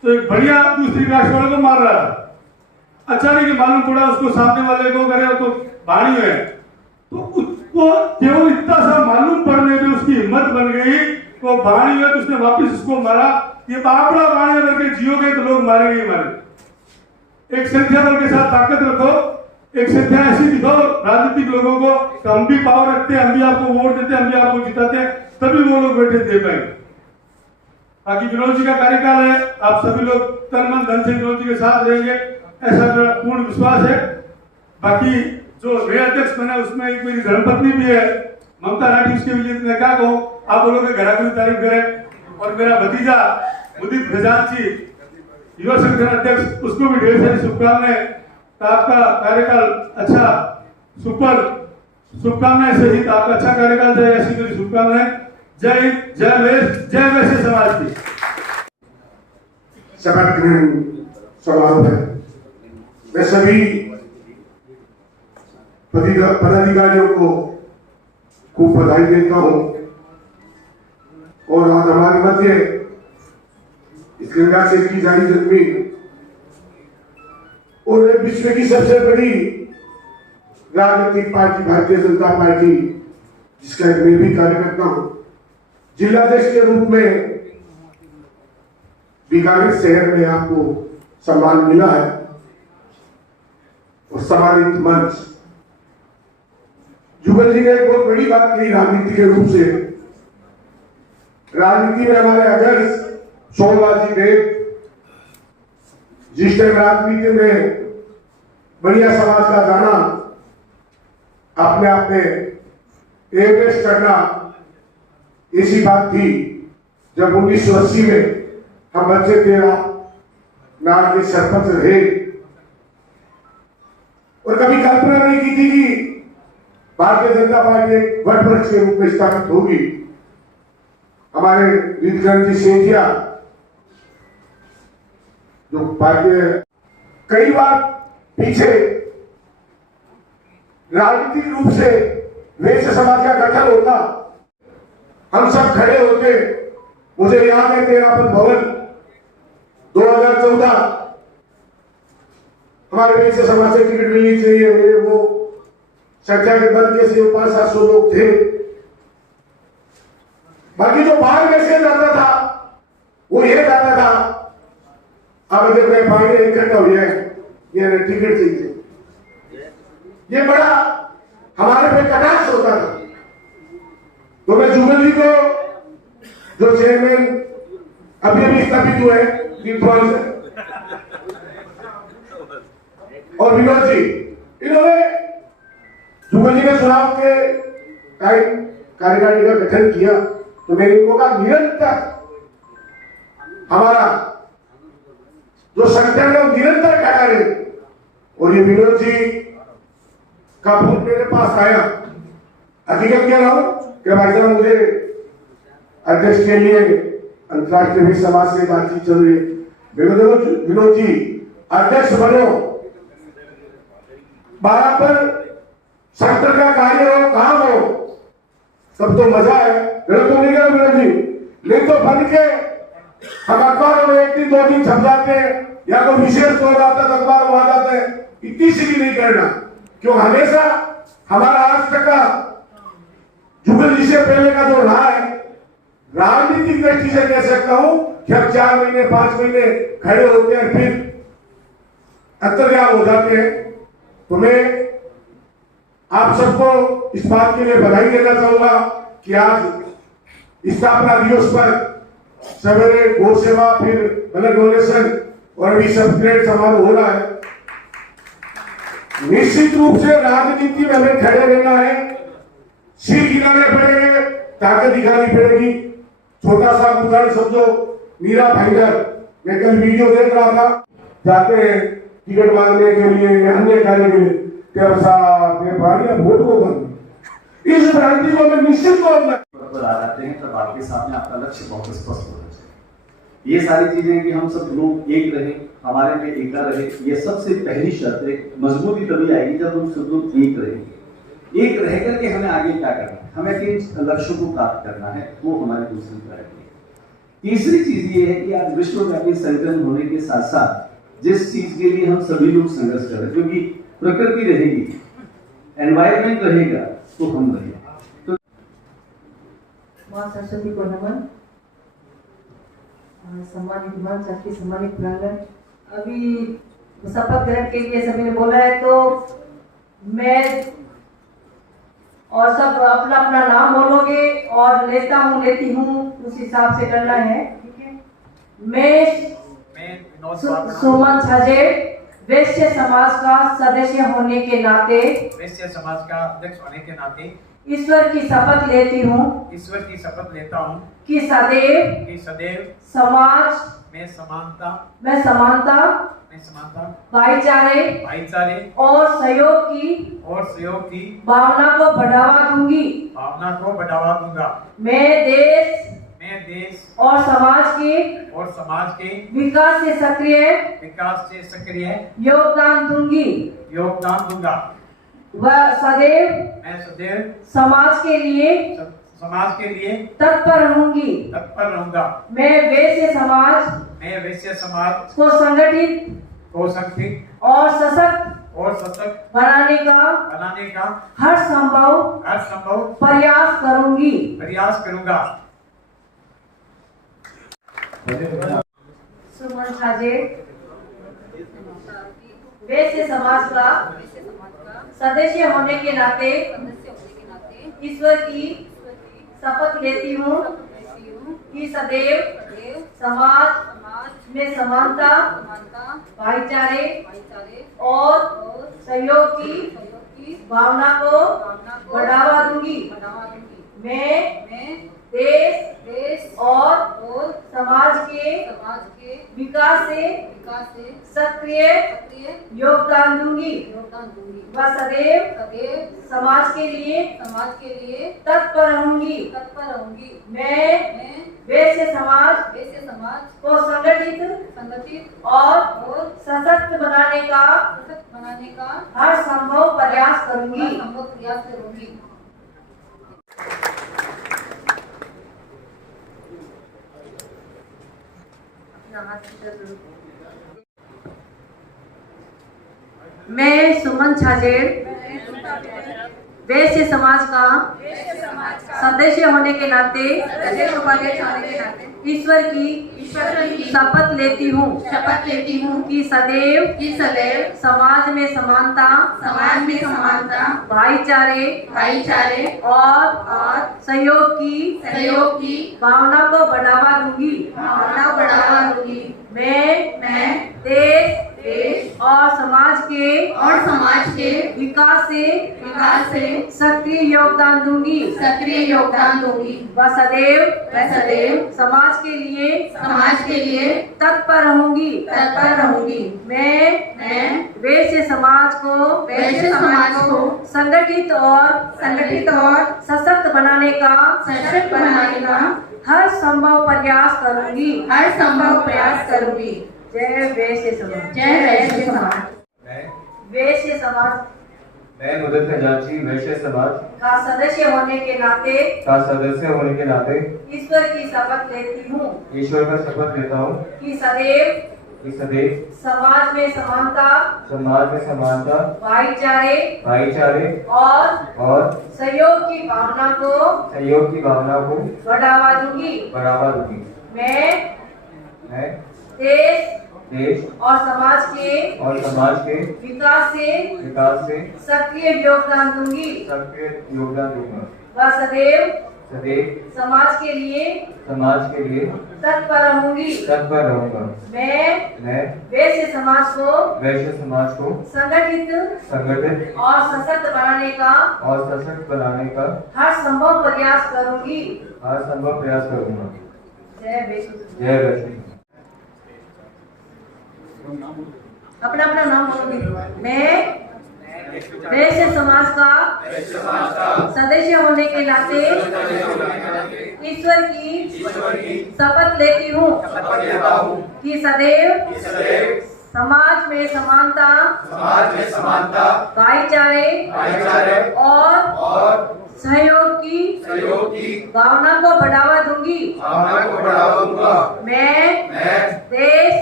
तो एक बढ़िया दूसरी कास्ट वाले को मार रहा था। अचानक ही मालूम पड़ा उसको सामने वाले को करे तो बाणी है, तो उसको केवल इतना सा मालूम पड़ने पे उसकी हिम्मत बन गई, तो बाणी है तो उसने वापस उसको मारा। ये बापड़ा बाणी करके जियोगे तो लोग मारेंगे ही मारेंगे। एक संख्या बल के साथ ताकत रखो, एक संख्या ऐसी दिखाओ राजनीतिक लोगों को कि हम भी पावर रखते हैं, हम भी आपको वोट देते हैं, हम भी आपको जिताते हैं, तभी वो लोग बैठे दे पाएंगे। बाकी विनोद जी का कार्यकाल है, आप सभी लोग तन मन धन से विनोद जी के साथ रहेंगे, ऐसा मेरा पूर्ण विश्वास है। बाकी जो नए अध्यक्ष बने उसमें एक मेरी धर्मपत्नी भी है, ममता राठी, उसके लिए मैं क्या कहूँ, आप बोलोगे कि घरा की तारीफ करें। और मेरा भतीजा मुदित खजांची, युवा संगठन अध्यक्ष, उसको भी ढेर सारी शुभकामनाएं। तो आपका कार्यकाल अच्छा, सुपर शुभकामनाएं सहित आपका अच्छा कार्यकाल जाए, ऐसी मेरी शुभकामनाएं। जय हिंद, जय वैश्य, जय वैश्य समाज की। शपथ ग्रहण समारोह है। मैं सभी पदाधिकारियों को खूब बधाई देता हूं, और आज हमारे मध्य इस गंगा से की जारी जन्मी और विश्व की सबसे बड़ी राजनीतिक पार्टी भारतीय जनता पार्टी, जिसका मैं भी कार्यकर्ता हूं, जिलाध्यक्ष के रूप में बीकानेर शहर में आपको सम्मान मिला है। और सम्मानित मंच, जुगल जी ने एक बहुत बड़ी बात कही राजनीति के रूप से। राजनीति में हमारे आदर्श सोमवार जी ने जिस टाइम राजनीति में बढ़िया समाज का जाना, अपने आप में एवरेस्ट करना, ऐसी बात थी जब 1980 में हम बच्चे थे, नार के सरपंच रहे, और कभी कल्पना नहीं की थी कि भारतीय जनता पार्टी एक वट वृक्ष के रूप में स्थापित होगी। हमारे रीतगंज जी सेठिया जो पार्टी कई बार पीछे राजनीतिक रूप से वैश्य समाज का गठन होता, हम सब खड़े होते। मुझे याद है 13 भवन 2014 हमारे वैश्य समाज से टिकट मिलनी चाहिए, वो संख्या के बल के से 500-700 लोग थे। बाकी जो बाहर मैसेज आता था वो ये आता था, अब देखो फाइनल इकट्ठा हो जाए, ये टिकट चाहिए। ये बड़ा हमारे पे कटाक्ष होता था। तो मैं जुगल जी को, जो चेयरमैन अभी अभी स्थापित हुए हैं से, और विनोद जी, इन्होंने जुगल जी ने चुनाव के टाइम कार्यकारिणी का गठन किया, तो मैंने इनको कहा निरंतर हमारा जो संगठन है निरंतर खड़ा रहे। और ये विनोद जी का फोन मेरे पास आया, हकीकत कह रहा हूं कि भाई साहब मुझे अध्यक्ष के लिए अंतर्राष्ट्रीय वैश्य समाज से बातचीत चल रही है। विनोद जी अध्यक्ष बनो, 12 पर सेक्टर का कार्य हो, काम हो, तब तो मजा है। गलत तो नहीं कहा विनोद जी, नहीं तो बन के हम अखबारों में 1 दिन 2 दिन छप जाते हैं, या कोई विशेष दौर आता है अखबार में आ जाते हैं, इतनी सी भी नहीं करना। क्यों हमेशा हमारा आज तक का जुगल जी से पहले का जो रहा है, राजनीतिक दृष्टि से कह सकता हूं कि हम 4 महीने 5 महीने खड़े होते हैं, फिर अंतर्ज्ञान हो जाते हैं। तो मैं आप सबको इस बात के लिए बधाई देना चाहूंगा कि आज स्थापना दिवस पर सवेरे गौ सेवा, फिर ब्लड डोनेशन और अभी सेपरेट समारोह हो रहा है। निश्चित रूप से राजनीति में हमें खड़े रहना है, सिर गिराने पड़ेंगे, ताकत दिखानी पड़ेगी। छोटा सा उदाहरण समझो, मीरा भाईंदर, मैं कल वीडियो देख रहा था, जाते हैं टिकट मांगने के लिए या अन्य कार्य के लिए, वोट को बंद। इस भ्रांति को मैं निश्चित तौर पर आ जाते हैं, तब आपके सामने आपका लक्ष्य बहुत स्पष्ट होना चाहिए। ये सारी चीजें कि हम सब लोग एक रहे, हमारे में एकता रहे, ये सबसे पहली शर्त है। मजबूती तभी आएगी जब हम सब लोग एक रहेंगे। एक रह करके हमें आगे क्या करना है, हमें किन लक्ष्यों को प्राप्त करना है, वो हमारी दूसरी प्रायोरिटी है। तीसरी चीज ये है कि आज विश्वव्यापी संगठन होने के साथ साथ जिस चीज के लिए हम सभी लोग संघर्ष कर रहे हैं, क्योंकि प्रकृति रहेगी, एनवायरमेंट रहेगा, तो हम रहेंगे। तो मां सरस्वती को नमन। सम्मानित मंच, आपकी सम्मानित प्रांगण, अभी शपथ ग्रहण के लिए सभी ने बोला है, तो मैं और सब अपना अपना नाम बोलोगे और लेता हूँ लेती हूँ उस हिसाब से करना है, ठीक है। मैं सुमन छाजे वैश्य समाज का सदस्य होने के नाते, वैश्य समाज का अध्यक्ष होने के नाते ईश्वर की शपथ लेती हूँ, ईश्वर की शपथ लेता हूँ कि सदैव समाज में समानता भाईचारे और सहयोग की भावना को बढ़ावा दूंगा। मैं देश और समाज के विकास से सक्रिय योगदान दूंगा। वह सदैव समाज के लिए तत्पर रहूंगा। मैं वैश्य समाज को संगठित और सशक्त बनाने का हर संभव प्रयास करूंगा। सुमन छाजे वैश्य समाज का सदस्य होने के नाते ईश्वर की शपथ लेती हूँ कि सदैव समाज में समानता भाईचारे और सहयोग की भावना को बढ़ावा दूंगी। मैं देश और समाज के विकास से सक्रिय योगदान दूंगी व सदैव समाज के लिए तत्पर रहूंगी। मैं वैश्य समाज को संगठित और सशक्त बनाने का हर संभव प्रयास करूंगी। मैं सुमन छाजेड़ वैश्य समाज का सदस्य होने के नाते ईश्वर की शपथ लेती हूँ कि सदैव समाज में समानता भाईचारे और सहयोग की भावना को बढ़ावा दूंगी। मैं देश और समाज के विकास से सक्रिय योगदान दूंगी व सदैव समाज के लिए तत्पर रहूंगी। मैं वैश्य समाज को संगठित और सशक्त बनाने का हर संभव प्रयास करूंगी। जय वैश्य समाज। वैश्य समाज मैं मुदत खजांची वैश्य समाज का सदस्य होने के नाते ईश्वर की शपथ लेती हूँ कि सदैव समाज में समानता भाईचारे और सहयोग की भावना को बढ़ावा दूंगी। मैं देश और समाज के विकास से सक्रिय योगदान दूंगी व सदैव समाज के लिए तत्पर रहूंगा। मैं वैश्य समाज को संगठित और सशक्त बनाने का हर संभव प्रयास करूंगी। जय वैश्य। अपना नाम बोलोगे। मैं वैश्य समाज का सदस्य होने के नाते ईश्वर की शपथ लेती हूँ कि सदैव समाज में समानता भाईचारे और सहयोग की भावना को बढ़ावा दूंगी। मैं देश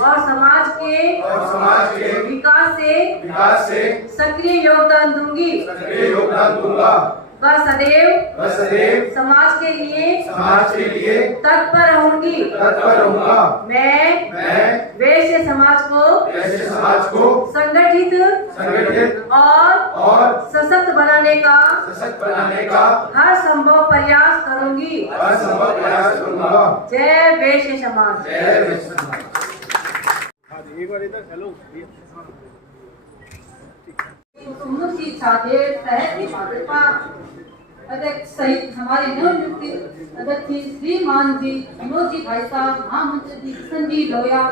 और समाज के विकास से सक्रिय योगदान दूंगी व सदैव समाज के लिए तत्पर रहूंगी। मैं वैश्य समाज को संगठित और सशक्त बनाने का हर संभव प्रयास करूंगी। जय वैश्य समाज। सुमुची छाजेड़ शहर की भाजपा अध्यक्ष सहित हमारे नवनियुक्त अध्यक्ष श्रीमान जी विनोद जी भाई साहब, महामंत्री जी किशन जी लोया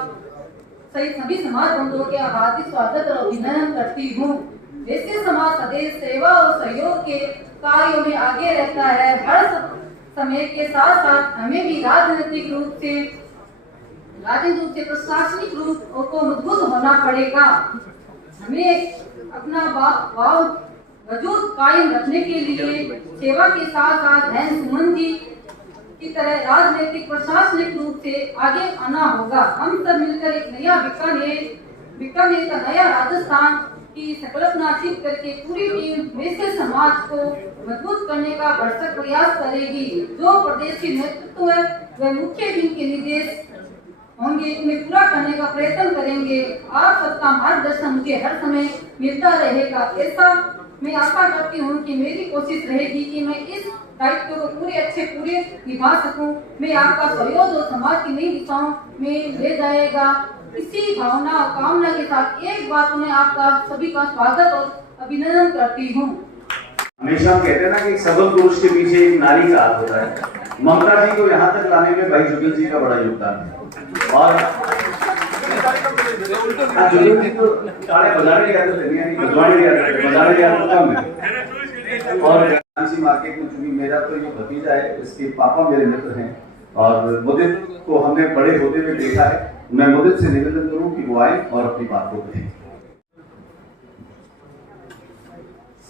सहित सभी समाज बंधुओं के हार्दिक स्वागत और अभिनंदन करती हूँ। वैश्य समाज सदैव सेवा और सहयोग के कार्यों में आगे रहता है। हर समय के साथ साथ हमें भी राजनीतिक रूप से प्रशासनिक रूप को मजबूत होना पड़ेगा। हमें अपना वजूद कायम रखने के लिए सेवा के साथ साथ बहन सुमन जी की तरह राजनीतिक प्रशासनिक रूप से आगे आना होगा। हम सब मिलकर एक नया बीकानेर का नया राजस्थान की संकल्पना सिद्ध करके पूरी टीम वैश्य समाज को मजबूत करने का भरसक प्रयास करेगी। जो प्रदेश की नेतृत्व है वह मुख्य टीम के निर्देश होंगे, उन्हें पूरा करने का प्रयत्न करेंगे। आप सबका मार्गदर्शन मुझे हर समय मिलता रहेगा। ऐसा मैं आशा करती हूँ कि मेरी कोशिश रहेगी कि मैं इस दायित्व को पूरे निभा सकूं। मैं आपका सहयोग और समाज की नई दिशाओं में ले जाएगा। इसी भावना और कामना के साथ एक बात मैं आपका सभी का स्वागत और अभिनंदन करती हूँ। हमेशा कहते हैं ना कि सबल पुरुष के पीछे एक नारी का हाथ होता है। ममता जी को यहाँ तक लाने में भाई जुगल जी का बड़ा योगदान है। और जुगल जी तो ताड़े बजाने नहीं आते थे, यानी बजवाने नहीं आते थे, बजाने नहीं आते कम है। और झांसी मार्केट में चूंकि मेरा तो ये भतीजा है, इसके पापा मेरे मित्र हैं और मुदित को हमने बड़े होते हुए देखा है। मैं मुदित से निवेदन करूं कि वो आए और अपनी बात को कहें।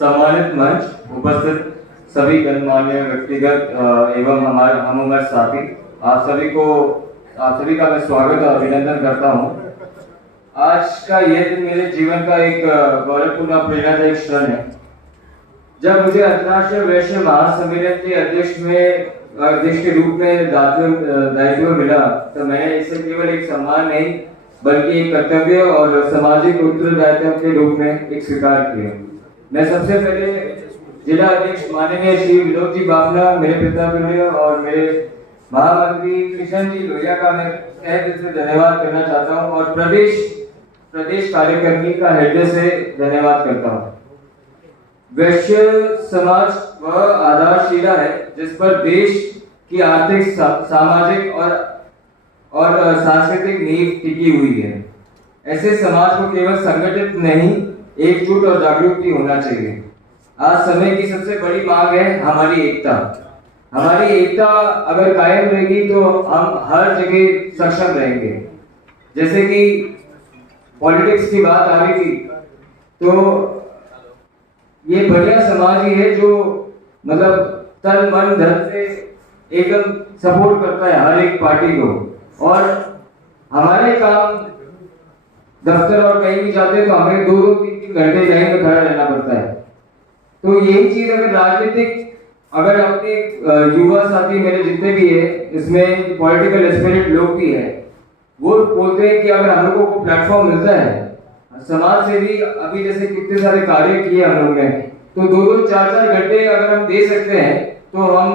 सम्मानित मंच उपस्थित सभी गणमान्य व्यक्तिगत एवं हमारे साथी, आप सभी का मैं स्वागत और अभिनंदन करता हूं। आज का यह दिन मेरे जीवन का एक गौरवपूर्ण प्रेरणादायक क्षण है। जब मुझे अंतर्राष्ट्रीय वैश्य महासम्मेलन के अध्यक्ष के रूप में दायित्व मिला, तो मैंने इसे केवल एक सम्मान नहीं बल्कि एक कर्तव्य और सामाजिक उत्तरदायित्व के रूप में एक स्वीकार किया। मैं सबसे पहले जिला अध्यक्ष माननीय श्री विनोद जी बाफना, मेरे पिता और मेरे महामंत्री किशन जी लोहिया का मैं तहे दिल से धन्यवाद करना चाहता हूं और प्रदेश कार्यकारिणी का हृदय से धन्यवाद करता हूं। वैश्य समाज वह आधारशिला है जिस पर देश की आर्थिक, सामाजिक और सांस्कृतिक नींव टिकी हुई है। ऐसे समाज को केवल संगठित नहीं, एकजुट और जागरूक भी होना चाहिए। आज समय की सबसे बड़ी मांग है हमारी एकता। हमारी एकता अगर कायम रहेगी तो हम हर जगह सक्षम रहेंगे। जैसे कि पॉलिटिक्स की बात आ रही थी, तो ये बढ़िया समाज ही है जो मतलब तन मन धन से एकदम सपोर्ट करता है हर एक पार्टी को। और हमारे काम दफ्तर और कहीं भी जाते हैं तो हमें 2-3 घंटे लाइन में खड़ा रहना पड़ता है। तो यही चीज अगर राजनीतिक, अगर अपने युवा साथी मेरे जितने भी है, इसमें पॉलिटिकल एस्पिरेंट लोग भी है, वो बोलते हैं कि अगर हम लोगों को प्लेटफॉर्म मिलता है समाज से भी, अभी जैसे कितने सारे कार्य किए हम लोग ने, तो 2-4 घंटे अगर हम दे सकते हैं तो हम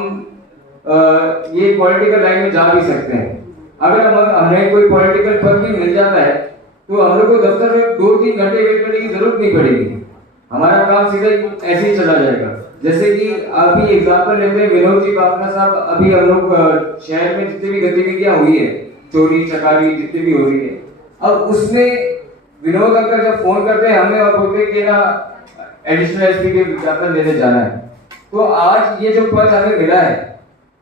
ये पॉलिटिकल लाइन में जा भी सकते हैं। अगर हमें कोई पॉलिटिकल पद भी मिल जाता है तो हम लोग को दफ्तर में 2-3 घंटे वेट करने की जरूरत नहीं पड़ेगी, हमारा काम सीधा ऐसे ही चला जाएगा। जैसे कि अभी एग्जाम्पल लेते हैं विनोद जी बाफना साहब, अभी हम लोग शहर में जितनी भी गतिविधियां हुई है, चोरी चकारी जितनी भी हो रही है, अब उसमें विनोद अंकल जब फोन करते हैं हमें और बोलते हैं कि ना एडिशनल एसपी के विज्ञापन देने जाना है, तो आज ये जो पद हमें मिला है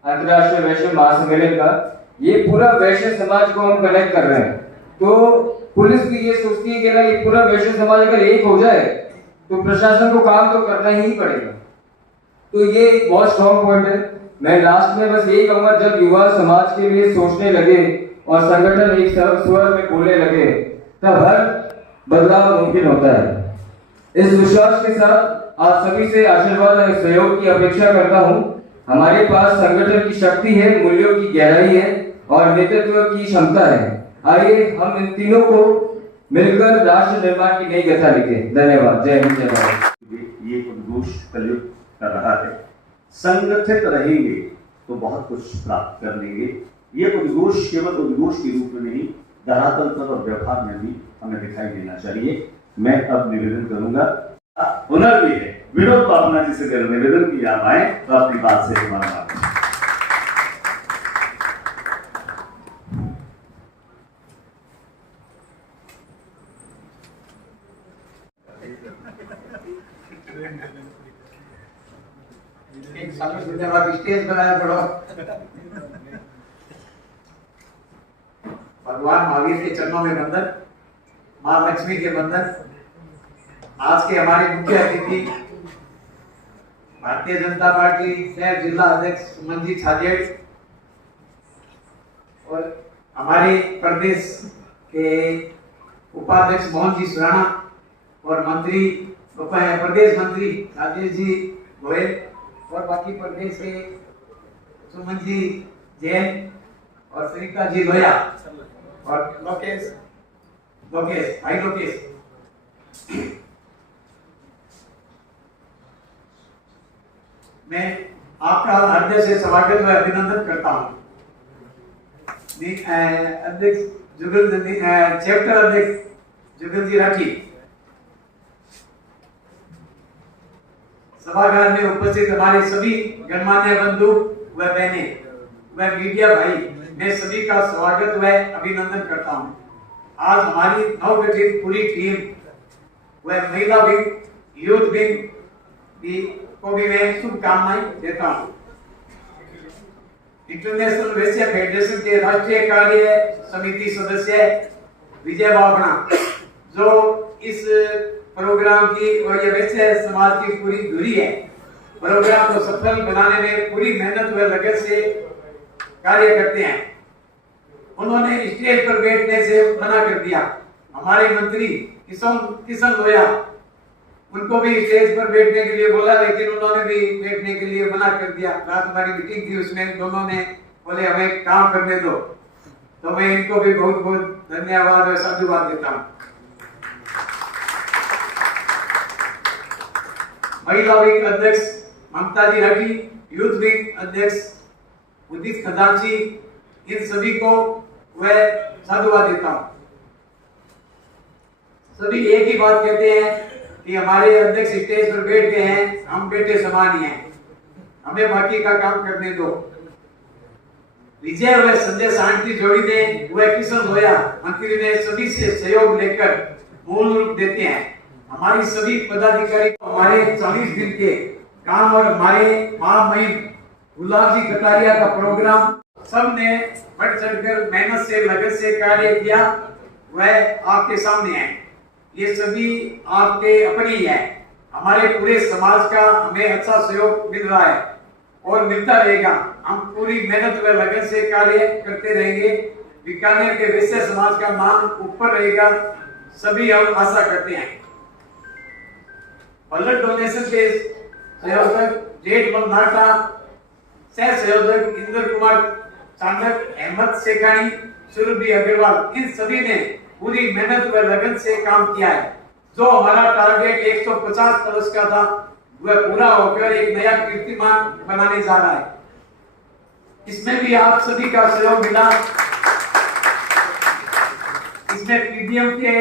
अंतर्राष्ट्रीय वैश्य महासम्मेलन का, ये पूरा वैश्य समाज को हम कनेक्ट कर रहे हैं। तो पुलिस भी ये सोचती है कि ना ये पूरा वैश्य समाज अगर एक हो जाए तो प्रशासन को काम तो करना ही पड़ेगा। तो ये एक बहुत स्ट्रॉन्ग पॉइंट है। मैं लास्ट में बस यही कहूंगा, जब युवा समाज के लिए सोचने लगे और संगठन एक स्वर में बोलने लगे, तब हर बदलाव मुमकिन होता है। इस विश्वास के साथ आप सभी से आशीर्वाद और सहयोग की अपेक्षा करता हूं। हमारे पास संगठन की शक्ति है, मूल्यों की गहराई है और नेतृत्व की क्षमता है। आइए हम इन तीनों को मिलकर राष्ट्र निर्माण की नई गाथा लिखें। धन्यवाद। जय हिंद, जय भारत। ये उद्घोष कलयुग कर रहा है, संगठित रहेंगे तो बहुत कुछ प्राप्त कर लेंगे। ये उद्घोष केवल उद्घोष के रूप में नहीं, धरातल पर और व्यवहार में भी हमें दिखाई देना चाहिए। मैं अब निवेदन करूंगा, हुनर भी है, विनोद बाफना जी से निवेदन किया आए तो अपनी बात से हमारा एक साल स्टेज बनाया पड़ो। भगवान महावीर के चरणों में वंदन, माँ लक्ष्मी के वंदन। आज के हमारे मुख्य अतिथि भारतीय जनता पार्टी शहर जिला अध्यक्ष सुमन जी छाजेड़ और हमारे प्रदेश के उपाध्यक्ष मोहन जी सुराणा और मंत्री प्रदेश मंत्री राजेश जी गोयल और बाकी प्रदेश के सुमन जी जैन और श्रीका जी लोया और लोकेश भाई लोकेश, मैं आपका हृदय से स्वागत व अभिनंदन करता हूँ। अध्यक्ष जुगल चैप्टर अध्यक्ष जुगल जी राठी, सभागार में उपस्थित हमारे सभी गणमान्य बंधु व बहनें, व मीडिया भाई, मैं सभी का स्वागत व अभिनंदन करता हूँ। आज हमारी नवगठित पूरी टीम व महिला विंग, यूथ विंग को भी मैं शुभकामनाएं देता हूँ। इंटरनेशनल वैश्य फेडरेशन के राष्ट्रीय कार्य समिति सदस्य विजय बाबना, जो इस प्रोग्राम की और ये वैश्य समाज की पूरी धुरी है, प्रोग्राम को सफल बनाने में पूरी मेहनत व लगन से कार्य करते हैं। उन्होंने स्टेज पर बैठने से मना कर दिया। हमारे मंत्री किशन लोया, उनको भी स्टेज पर बैठने के लिए बोला, लेकिन उन्होंने भी बैठने के लिए मना कर दिया। रात हमारी मीटिंग थी, उसमें दोनों ने बोले हमें काम करने दो, तो मैं इनको भी बहुत बहुत धन्यवाद और साधुवाद देता हूँ। महिला विंग अध्यक्ष ममता जी राठी, यूथ विंग अध्यक्ष उदित खजांची, इन सभी को वह साधुवाद देता हूँ। सभी एक ही बात कहते हैं कि हमारे अध्यक्ष स्टेज पर बैठ गए हैं, हम बेटे समान ही हैं, हमें बाकी का काम करने दो। विजय व संजय सांड की जोड़ी ने वह किशन लोया मंत्री ने सभी से सहयोग लेकर मूल रूप देते हैं। हमारी सभी पदाधिकारी को हमारे 40 दिन के काम और हमारे महामहिम गुलाब जी कटारिया का प्रोग्राम सबने बढ़ चढ़कर मेहनत से लगन से कार्य किया, वह आपके सामने है। ये सभी आपके अपने ही है। हमारे पूरे समाज का हमें अच्छा सहयोग मिल रहा है और मिलता रहेगा। हम पूरी मेहनत व लगन से कार्य करते रहेंगे। बीकानेर के वैश्य समाज का नाम ऊपर रहेगा, सभी हम आशा करते हैं। ब्लड डोनेशन के संयोजक जेठमल नाटा, सह संयोजक इंद्र कुमार चांडक, अहमद शेखानी, सुरभि अग्रवाल, इन सभी ने पूरी मेहनत व लगन से काम किया है। जो हमारा टारगेट 150 प्लस का था, वह पूरा होकर एक नया कीर्तिमान बनाने जा रहा है। इसमें भी आप सभी का सहयोग मिला। इसमें पीडीएम के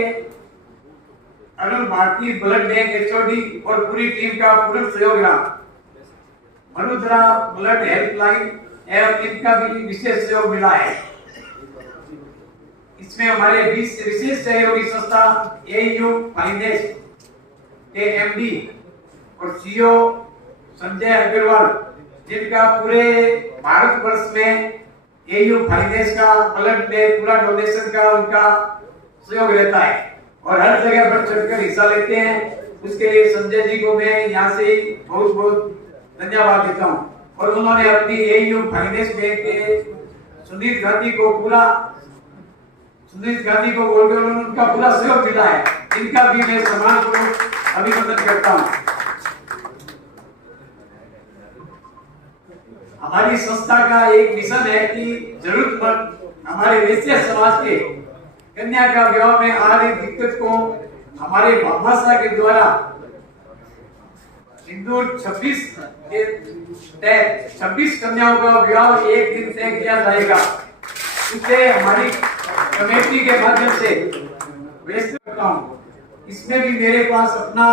Arun Bharti, blood bank HOD और पूरी टीम का पूर्ण सहयोग रहा। मरुद्रा ब्लड हेल्पलाइन एवं इनका भी विशेष सहयोग मिला है। इसमें हमारे 20 विशेष सहयोगी संस्था एयू फाइनेंस के एमडी और सीईओ संजय अग्रवाल, जिनका पूरे भारत वर्ष में एयू फाइनेंस का ब्लड में पूरा डोनेशन का उनका सहयोग रहता है और हर जगह बढ़ चढ़कर हिस्सा लेते हैं। उसके लिए संजय जी को मैं यहाँ से बहुत बहुत धन्यवाद देता हूँ। और उन्होंने अपनी एयू फाइनेंस बैंक के सुनील गांधी को बोलकर उनका पूरा सहयोग मिला है। इनका भी मैं सम्मानपूर्वक अभिनंदन करता हूँ। हमारी संस्था का एक मिशन है कि जरूरतमंद हमारे वैश्य समाज के कन्या का विवाह में आ रही दिक्कत को हमारे भामाशाह के द्वारा सिंदूर 26 कन्याओं का विवाह एक दिन तय किया जाएगा। इसे हमारी कमेटी के माध्यम से व्यस्त करता हूँ। इसमें भी मेरे पास अपना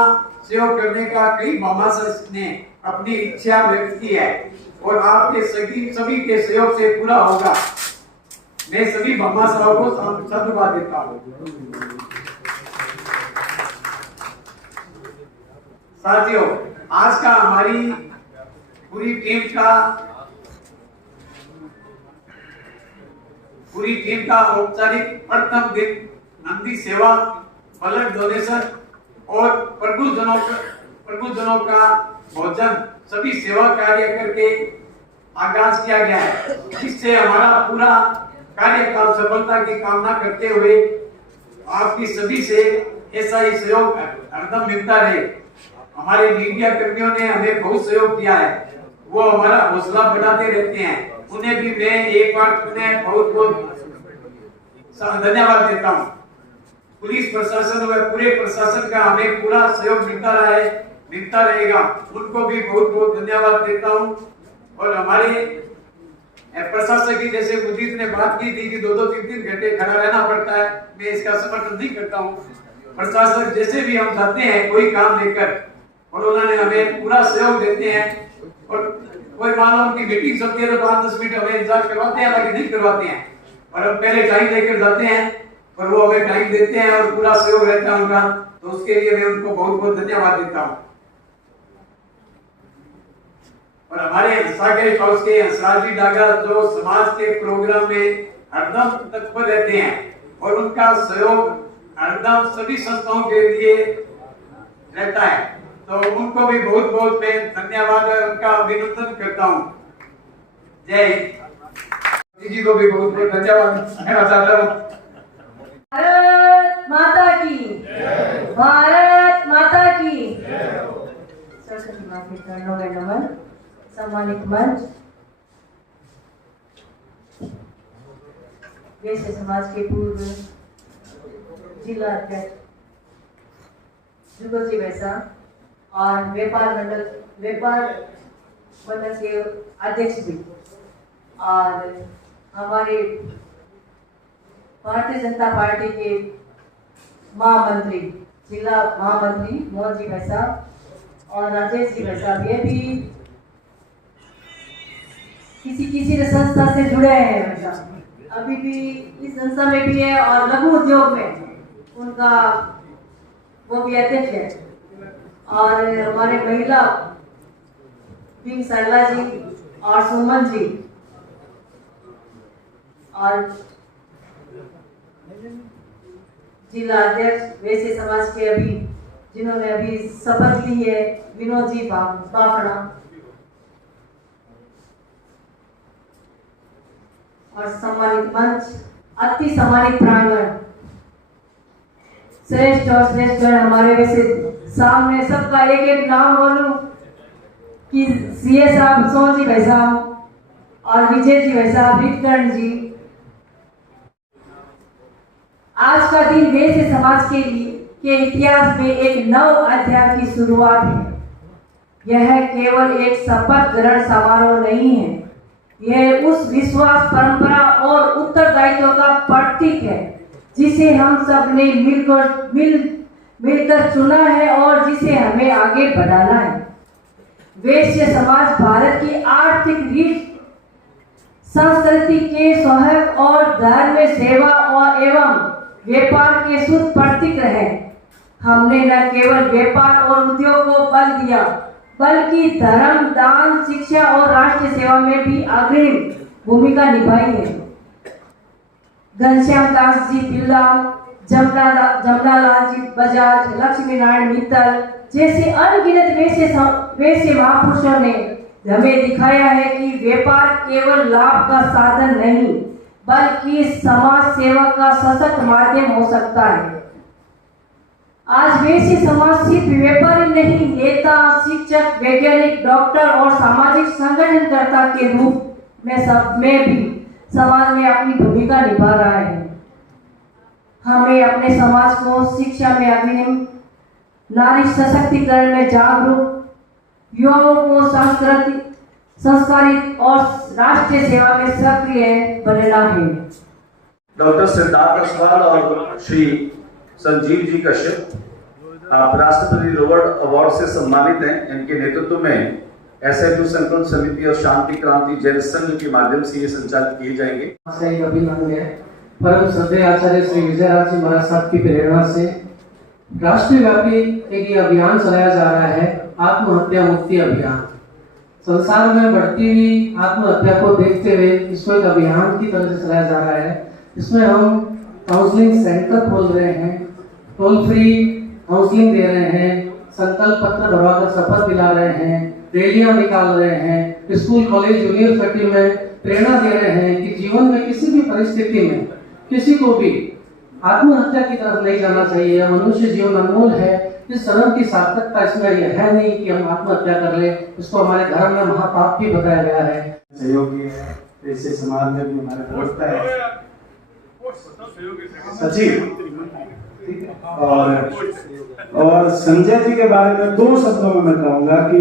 सहयोग करने का कई भामाशाह ने अपनी इच्छा व्यक्त की है और आपके सभी के सहयोग से पूरा होगा। मैं सभी भामाशाहों को साधुवाद देता हूँ। साथियों, आज का हमारी पूरी टीम का औपचारिक प्रथम दिन नंदी सेवा, ब्लड डोनेशन और प्रभुजनों का भोजन सभी सेवा कार्य करके आगाज किया गया है। इससे हमारा पूरा कार्यकाल सफलता की कामना करते हुए आपकी सभी से ऐसा ही सहयोग हरदम मिलता रहे। हमारे मीडिया कर्मियों ने हमें बहुत सहयोग किया है, वो हमारा हौसला बढ़ाते रहते हैं। उन्हें भी मैं एक बार पुनः बहुत बहुत धन्यवाद देता हूँ। पुलिस प्रशासन व पूरे प्रशासन का हमें पूरा सहयोग मिलता रहेगा। उनको भी बहुत बहुत धन्यवाद देता हूँ। और हमारे प्रशासक की जैसे उदित ने बात की थी कि 2-2, 3-3 घंटे खड़ा रहना पड़ता है, मैं इसका समर्थन नहीं करता हूँ। प्रशासक जैसे भी हम जाते हैं कोई काम लेकर और उन्होंने हमें पूरा सहयोग देते हैं और कोई मान लो उनकी मीटिंग होती है तो 5-10 मिनट हमें इंतजार करवाते हैं, बाकी नहीं करवाते हैं, और हम पहले टाइम देकर जाते हैं और वो हमें टाइम देते हैं और पूरा सहयोग रहता है उनका, तो उसके लिए मैं उनको बहुत बहुत धन्यवाद देता हूँ। और हमारे हंसा गेस्ट हाउस के हंसराज जी डागा जो समाज के प्रोग्राम में हरदम तत्पर रहते हैं और उनका सहयोग हरदम सभी संस्थाओं के लिए रहता है, तो उनको भी बहुत बहुत मैं धन्यवाद और उनका अभिनंदन करता हूँ। जय हिंद जी को भी बहुत बहुत धन्यवाद कहना चाहता हूँ। भारत माता की, भारत माता की। सरस्वती माता के चरणों में नमन। सम्मानित मंच, वैश्य समाज के पूर्व जिला अध्यक्ष जुगल जी वैसा और व्यापार मंडल के अध्यक्ष भी, और हमारे भारतीय जनता पार्टी के महामंत्री, जिला महामंत्री मोहन जी वैसा और राजेश जी वैसा, ये भी किसी संस्था से जुड़े हैं, वैसा अभी भी इस संस्था में भी है और लघु उद्योग में उनका वो भी अध्यक्ष है, और हमारे महिला विंग सरला जी और सुमन जी और जिला अध्यक्ष वैश्य समाज के अभी जिन्होंने अभी शपथ ली है, विनोद जी बाफड़ा, और सम्मानित मंच, अति सम्मानित प्रांगण, श्रेष्ठ और श्रेष्ठ गण हमारे वैसे सामने सबका एक एक नाम बोलूं कि सीए साहब, सोन जी भाई साहब और विजय जी भाई साहब, रितकर्ण जी। आज का दिन वैश्य समाज के इतिहास में एक नव अध्याय की शुरुआत है। यह केवल एक शपथ ग्रहण समारोह नहीं है, यह उस विश्वास, परंपरा और उत्तरदायित्व का प्रतीक है जिसे हम सब ने मिलकर चुना है और जिसे हमें आगे बढ़ाना है। वैश्य समाज भारत की आर्थिक रीढ़, संस्कृति के सौहार्द और धर्म सेवा और एवं व्यापार के शुद्ध प्रतीक रहे। हमने न केवल व्यापार और उद्योग को बल दिया, बल्कि धर्म, दान, शिक्षा और राष्ट्र सेवा में भी अग्रणी भूमिका निभाई है। घनश्याम दास जी बिरला, जमनालाल जी बजाज, लक्ष्मी नारायण मित्तल जैसे अनगिनत वैश्य महापुरुषों ने हमें दिखाया है कि व्यापार केवल लाभ का साधन नहीं, बल्कि समाज सेवा का सशक्त माध्यम हो सकता है। आज वैश्य समाज सिर्फ व्यापारी नहीं, नेता, शिक्षक, वैज्ञानिक, डॉक्टर और सामाजिक संगठनकर्ता के रूप में भी समाज में अपनी भूमिका निभा रहा है। हमें अपने समाज को शिक्षा में अग्रणी, नारी सशक्तिकरण में जागरूक, युवाओं को संस्कारित और राष्ट्रीय सेवा में सक्रिय बनना है। डॉक्टर सिद्धार्थ असवाल और श्री संजीव जी कश्यप आप राष्ट्रपति रोवर्ड अवार्ड से सम्मानित हैं। इनके नेतृत्व में SMU संकल्प समिति और शांति क्रांति जन संघ के माध्यम से ये संचालित किए जाएंगे। परम श्रद्धेय आचार्य श्री विजयराज जी महाराज साहब की प्रेरणा से राष्ट्रीय व्यापी एक ये अभियान चलाया जा रहा है, आत्महत्या मुक्ति अभियान। संसार में बढ़ती हुई आत्महत्या को देखते हुए इसको एक अभियान की तरह से चलाया जा रहा है। इसमें हम काउंसलिंग सेंटर खोल रहे हैं, टोल फ्री काउंसलिंग दे रहे हैं, संकल्प पत्र भरवाकर शपथ दिला रहे हैं, रैलियां निकाल रहे हैं, स्कूल, कॉलेज, यूनिवर्सिटी में प्रेरणा दे रहे हैं कि जीवन में किसी भी परिस्थिति में किसी को भी आत्महत्या की तरफ नहीं जाना चाहिए। मनुष्य जीवन अनमोल है। इस धर्म की सार्थकता इसमें यह है नहीं कि हम आत्महत्या कर ले, इसको हमारे धर्म में महापाप भी बताया गया है। सहयोगी है, ऐसे समाज में भी हमारे दोस्त है सचिव और संजय जी के बारे में 2 शब्दों में मैं कहूँगा कि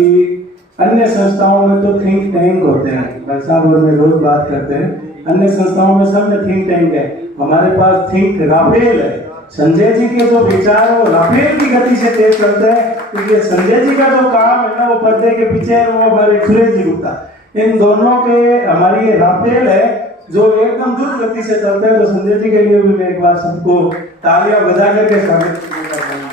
अन्य संस्थाओं में तो थिंक टैंक होते हैं, भाई साहब और मैं रोज बात करते हैं, अन्य संस्थाओं में सब में थिंक टैंक है, हमारे पास थिंक राफेल है। संजय जी के जो विचार वो राफेल की गति से तेज चलते हैं, क्योंकि संजय जी का जो काम है ना वो पर्दे के पीछे है, वो हमारे सुरेश जी गुप्ता, इन दोनों के हमारी ये राफेल है जो एकदम द्रुत गति से चलते हैं। तो संजय जी के लिए भी मैं एक बार सबको तालियां बजा करके स्वागत कर रहा हूँ।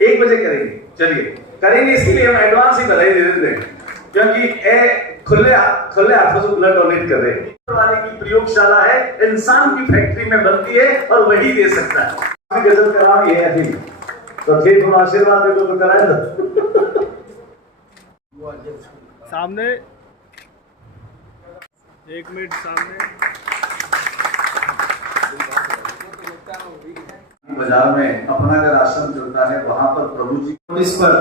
एक बजे करेंगे, चलिए करेंगे, इसके लिए हम एडवांस ही बधाई दे देते हैं क्योंकि खुले हाथों से ब्लड डोनेट कर रहे हैं। वाले की प्रयोगशाला है, इंसान की फैक्ट्री में बनती है और वही दे सकता है। गजल कराम ये है अभी तो थे थोड़ा आशीर्वाद देखो तो कराए ना सामने 1 मिनट सामने बाजार में अपना अगर आश्रम चलता है वहां पर प्रभु जी इस पर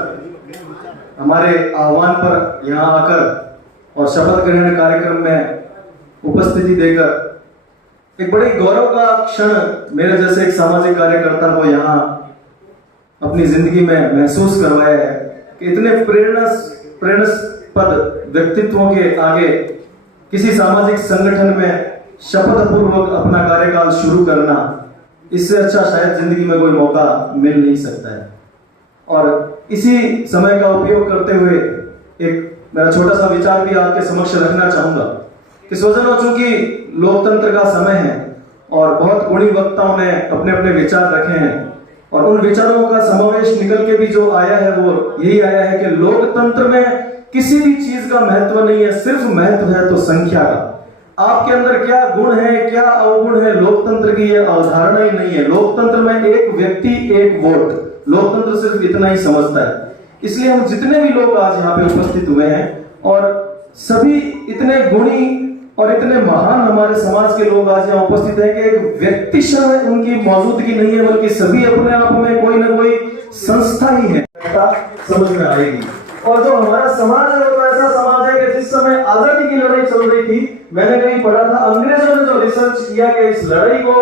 हमारे आह्वान पर यहाँ आकर और शपथ ग्रहण कार्यक्रम में उपस्थिति देकर एक बड़े गौरव का क्षण मेरे जैसे एक सामाजिक कार्यकर्ता को यहाँ अपनी जिंदगी में महसूस करवाया है कि इतने प्रेरणास्पद व्यक्तित्वों के आगे किसी सामाजिक संगठन में शपथ पूर्वक अपना कार्यकाल शुरू करना, इससे अच्छा शायद जिंदगी में कोई मौका मिल नहीं सकता है। और इसी समय का उपयोग करते हुए एक मेरा छोटा सा विचार भी आपके समक्ष रखना चाहूंगा कि स्वजनों, चूंकि लोकतंत्र का समय है और बहुत गुणी वक्ताओं ने अपने अपने विचार रखे हैं और उन विचारों का समावेश निकल के भी जो आया है वो यही आया है कि लोकतंत्र में किसी भी चीज का महत्व नहीं है, सिर्फ महत्व है तो संख्या का। आपके अंदर क्या गुण है, क्या अवगुण है, लोकतंत्र की ये अवधारणा ही नहीं है। लोकतंत्र में एक व्यक्ति एक वोट, लोकतंत्र सिर्फ इतना ही समझता है। इसलिए हम जितने भी लोग आज यहाँ पे उपस्थित हुए हैं और सभी इतने गुणी और इतने महान हमारे समाज के लोग आज यहाँ उपस्थित हैं कि एक व्यक्तिशः उनकी मौजूदगी नहीं है, बल्कि सभी अपने आप में कोई ना कोई संस्था ही है, समझ में आएगी। और जो हमारा समाज है वो ऐसा समाज है कि जिस समय आजादी की लड़ाई चल रही थी, मैंने कहीं पढ़ा था, अंग्रेजों ने जो रिसर्च किया कि इस लड़ाई को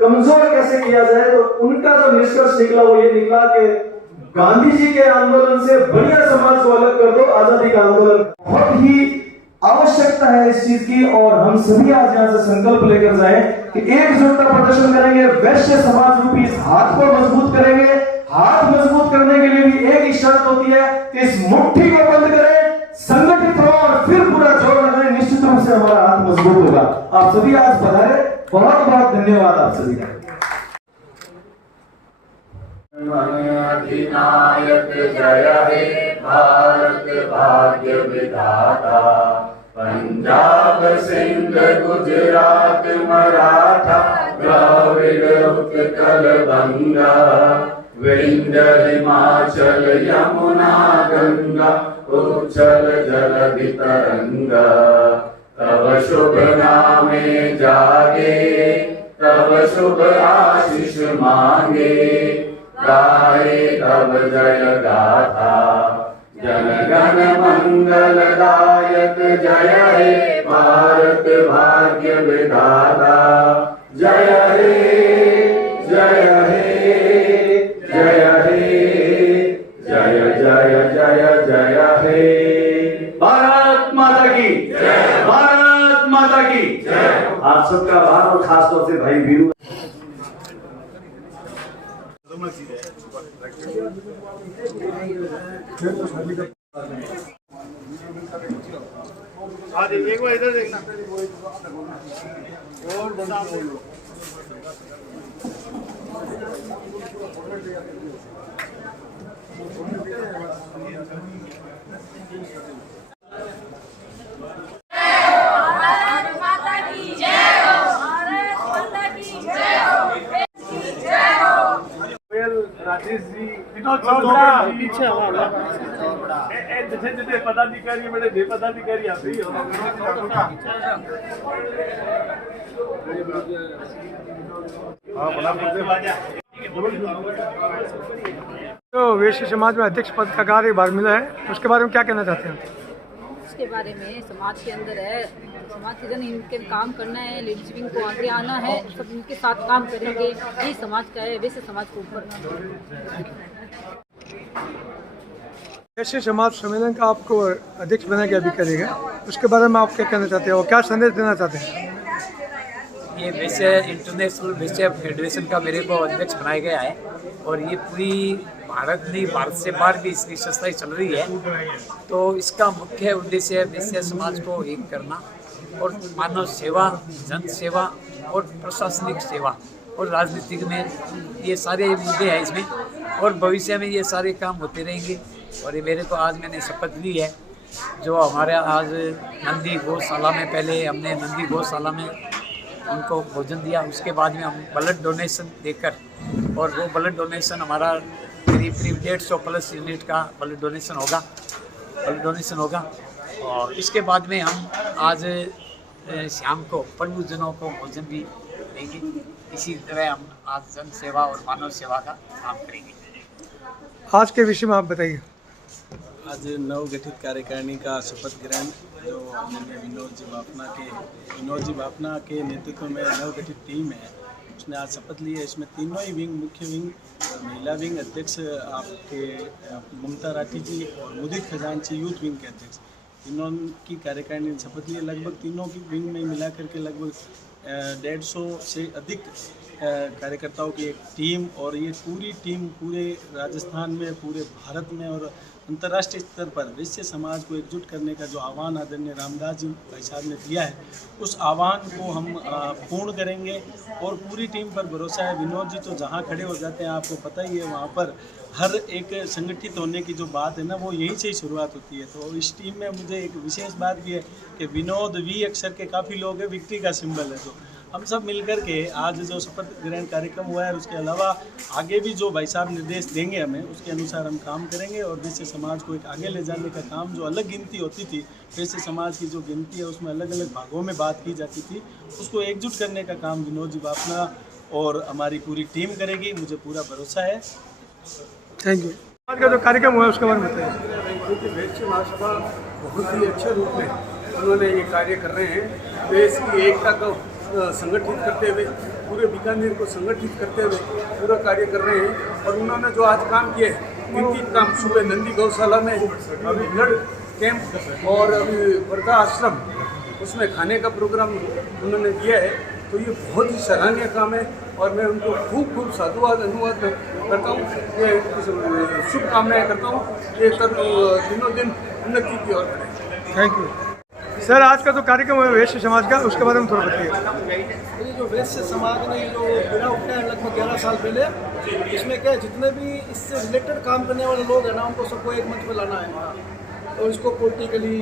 कमजोर कैसे किया जाए, तो उनका जो निष्कर्ष निकला वो ये निकला कि गांधी जी के आंदोलन से बढ़िया समाज को अलग कर दो, आजादी का आंदोलन। बहुत ही आवश्यकता है इस चीज की और हम सभी आज यहाँ से संकल्प लेकर जाएं कि एकजुटता प्रदर्शन करेंगे, वैश्य समाज रूपी इस हाथ को मजबूत करेंगे। हाथ मजबूत करने के लिए भी एक ही शर्त होती है कि इस मुट्ठी को बंद करें, संगठित हो और फिर पूरा जोर लगाएं, निश्चित रूप से हमारा हाथ मजबूत होगा। आप सभी आज पधारे, बहुत बहुत धन्यवाद आप सभी का। अधिनायक जय हे भारत भाग्य विधाता, पंजाब सिंध गुजरात मराठा द्राविड उत्कल बंगा, विंध्य हिमाचल यमुना गंगा उच्छल जलधि तरंगा, तब शुभ नामे जागे तब शुभ आशीष मांगे, गाए तब जय गाथा जन गण मंगलदायक, जय हे भारत भाग्य विधाता, जय हे जय हे जय हे जय जय जय जय हे। भारत माता की जय, भारत माता की जय। आप सबका आभार और खासतौर से भाई वीरू। एक बार इधर देखना और राजेश जी पीछे जितने पदाधिकारी बड़े दे पदाधिकारी आते ही तो वैश्य समाज में अध्यक्ष पद का कार्यभार मिला है, उसके बारे में क्या कहना चाहते हैं? उसके बारे में समाज के अंदर है, समाज के जन इनके काम करना है, लीडरशिप को आगे आना है, सब इनके साथ काम करेंगे, यही समाज का है, वैसे समाज को ऊपर। वैश्य समाज सम्मेलन का आपको अध्यक्ष बना के अभी करेगा, उसके बारे में आप क्या कहना चाहते हैं और क्या संदेश देना चाहते हैं? ये वैसे इंटरनेशनल वैसे फेडरेशन का मेरे को अध्यक्ष बनाया गया है और ये पूरी भारत नहीं, भारत से बाहर भी इसकी संस्थाएं चल रही है। तो इसका मुख्य उद्देश्य है वैश्य समाज को एक करना और मानव सेवा, जन सेवा और प्रशासनिक सेवा और राजनीतिक में ये सारे मुद्दे हैं इसमें, और भविष्य में ये सारे काम होते रहेंगे। और ये मेरे को आज मैंने शपथ ली है, जो हमारे आज नंदी गौशाला में, पहले हमने नंदी गौशाला में उनको भोजन दिया, उसके बाद में हम ब्लड डोनेशन देकर, और वो ब्लड डोनेशन हमारा करीब 150+ यूनिट का ब्लड डोनेशन होगा। और इसके बाद में हम आज शाम को प्रभुजनों को भोजन भी देंगे। इसी तरह हम आज जन सेवा और मानव सेवा का काम करेंगे। आज के विषय में आप बताइए। आज नवगठित कार्यकारिणी का शपथ ग्रहण जो विनोद जी बाफना के नेतृत्व में नवगठित टीम है, उसने आज शपथ ली है। इसमें तीनों ही विंग, मुख्य विंग, महिला विंग अध्यक्ष आपके ममता राठी जी और मुदित खजांची यूथ विंग के अध्यक्ष, तीनों की कार्यकारिणी ने शपथ ली है। लगभग तीनों की विंग में मिला करके लगभग 150 से अधिक कार्यकर्ताओं की एक टीम, और ये पूरी टीम पूरे राजस्थान में, पूरे भारत में और अंतर्राष्ट्रीय स्तर पर वैश्य समाज को एकजुट करने का जो आह्वान आदरणीय रामदास जी भाई साहब ने दिया है, उस आह्वान को हम पूर्ण करेंगे और पूरी टीम पर भरोसा है। विनोद जी तो जहाँ खड़े हो जाते हैं आपको पता ही है, वहाँ पर हर एक संगठित होने की जो बात है ना, वो यहीं से ही शुरुआत होती है। तो इस टीम में मुझे एक विशेष बात भी है कि विनोद वी अक्षर के काफ़ी लोग हैं, विक्ट्री का सिंबल है। तो हम सब मिलकर के आज जो शपथ ग्रहण कार्यक्रम हुआ है, उसके अलावा आगे भी जो भाई साहब निर्देश देंगे हमें, उसके अनुसार हम काम करेंगे और वैश्य समाज को एक आगे ले जाने का काम, जो अलग गिनती होती थी, वैश्य समाज की जो गिनती है उसमें अलग अलग भागों में बात की जाती थी, उसको एकजुट करने का काम विनोद जी बाफना और हमारी पूरी टीम करेगी, मुझे पूरा भरोसा है। Thank you. आज का जो कार्यक्रम हुआ है उसके बारे में बताइए। वैश्य महासभा बहुत ही अच्छे रूप में उन्होंने ये कार्य कर रहे हैं। देश की एकता को संगठित करते हुए, पूरे बीकानेर को संगठित करते हुए पूरा कार्य कर रहे हैं। और उन्होंने जो आज काम किए, 3 काम, सुबह नंदी गौशाला में अभी ब्लड कैंप और अभी वर्धा आश्रम, उसमें खाने का प्रोग्राम उन्होंने दिया है। तो ये बहुत ही सराहनीय काम है और मैं उनको खूब खूब साधुवाद अनुवाद करता हूँ, ये शुभकामनाएं करता हूँ। ये दिनों दिन उन्नति की ओर बढ़े। Thank you sir. आज का जो कार्यक्रम है वैश्य समाज का, उसके बारे में थोड़ा बताइए। ये जो वैश्य समाज ने जो बिना उठा है लगभग 11 साल पहले, इसमें क्या जितने भी इससे रिलेटेड काम करने वाले लोग हैं ना, उनको सबको एक मंच पर लाना है। तो इसको पॉलिटिकली,